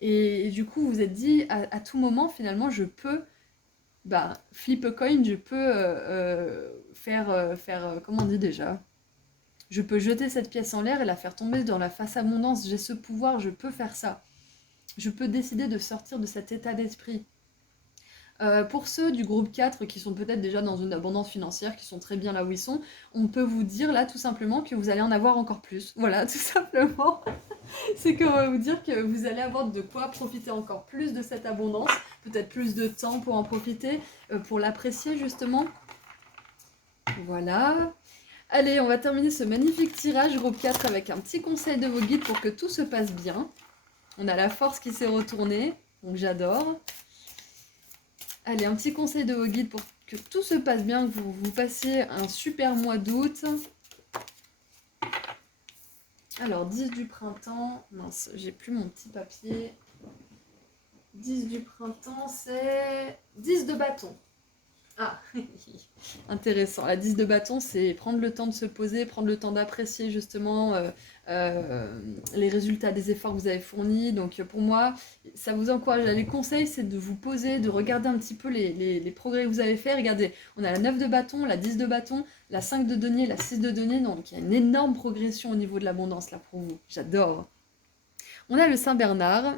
Et du coup, vous vous êtes dit, à tout moment, finalement, je peux flip a coin, je peux faire comment on dit déjà? Je peux jeter cette pièce en l'air et la faire tomber dans la face abondance. J'ai ce pouvoir, je peux faire ça. Je peux décider de sortir de cet état d'esprit. Pour ceux du groupe 4 qui sont peut-être déjà dans une abondance financière, qui sont très bien là où ils sont, on peut vous dire là tout simplement que vous allez en avoir encore plus. Voilà, tout simplement. C'est qu'on va vous dire que vous allez avoir de quoi profiter encore plus de cette abondance, peut-être plus de temps pour en profiter, pour l'apprécier justement. Voilà. Allez, on va terminer ce magnifique tirage groupe 4 avec un petit conseil de vos guides pour que tout se passe bien. On a la force qui s'est retournée, donc j'adore. Allez, un petit conseil de vos guides pour que tout se passe bien, que vous passiez un super mois d'août. Alors, 10 du printemps, mince, j'ai plus mon petit papier. 10 du printemps, c'est 10 de bâton. Ah, intéressant. La 10 de bâton, c'est prendre le temps de se poser, prendre le temps d'apprécier justement les résultats des efforts que vous avez fournis. Donc pour moi, ça vous encourage. Les conseils, c'est de vous poser, de regarder un petit peu les progrès que vous avez fait. Regardez, on a la 9 de bâton, la 10 de bâton, la 5 de denier, la 6 de denier. Donc il y a une énorme progression au niveau de l'abondance là pour vous. J'adore. On a le Saint-Bernard.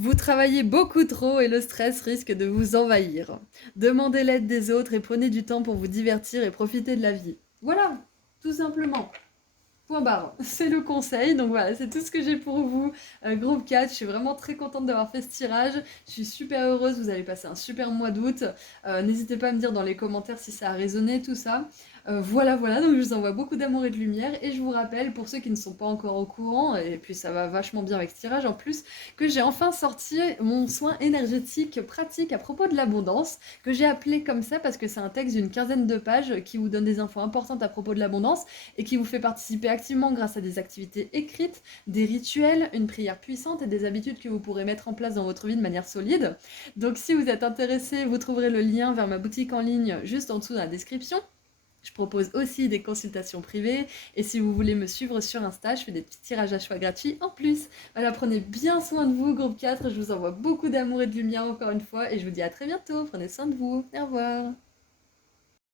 Vous travaillez beaucoup trop et le stress risque de vous envahir. Demandez l'aide des autres et prenez du temps pour vous divertir et profiter de la vie. Voilà, tout simplement. Point barre, c'est le conseil. Donc voilà, c'est tout ce que j'ai pour vous. Groupe 4, je suis vraiment très contente d'avoir fait ce tirage. Je suis super heureuse, vous allez passer un super mois d'août. N'hésitez pas à me dire dans les commentaires si ça a résonné, tout ça. Voilà, donc je vous envoie beaucoup d'amour et de lumière et je vous rappelle, pour ceux qui ne sont pas encore au courant, et puis ça va vachement bien avec ce tirage en plus, que j'ai enfin sorti mon soin énergétique pratique à propos de l'abondance, que j'ai appelé comme ça parce que c'est un texte d'une quinzaine de pages qui vous donne des infos importantes à propos de l'abondance et qui vous fait participer activement grâce à des activités écrites, des rituels, une prière puissante et des habitudes que vous pourrez mettre en place dans votre vie de manière solide. Donc si vous êtes intéressé, vous trouverez le lien vers ma boutique en ligne juste en dessous dans la description. Je propose aussi des consultations privées et si vous voulez me suivre sur Insta, je fais des petits tirages à choix gratuits en plus. Voilà, prenez bien soin de vous, groupe 4. Je vous envoie beaucoup d'amour et de lumière encore une fois et je vous dis à très bientôt. Prenez soin de vous. Au revoir.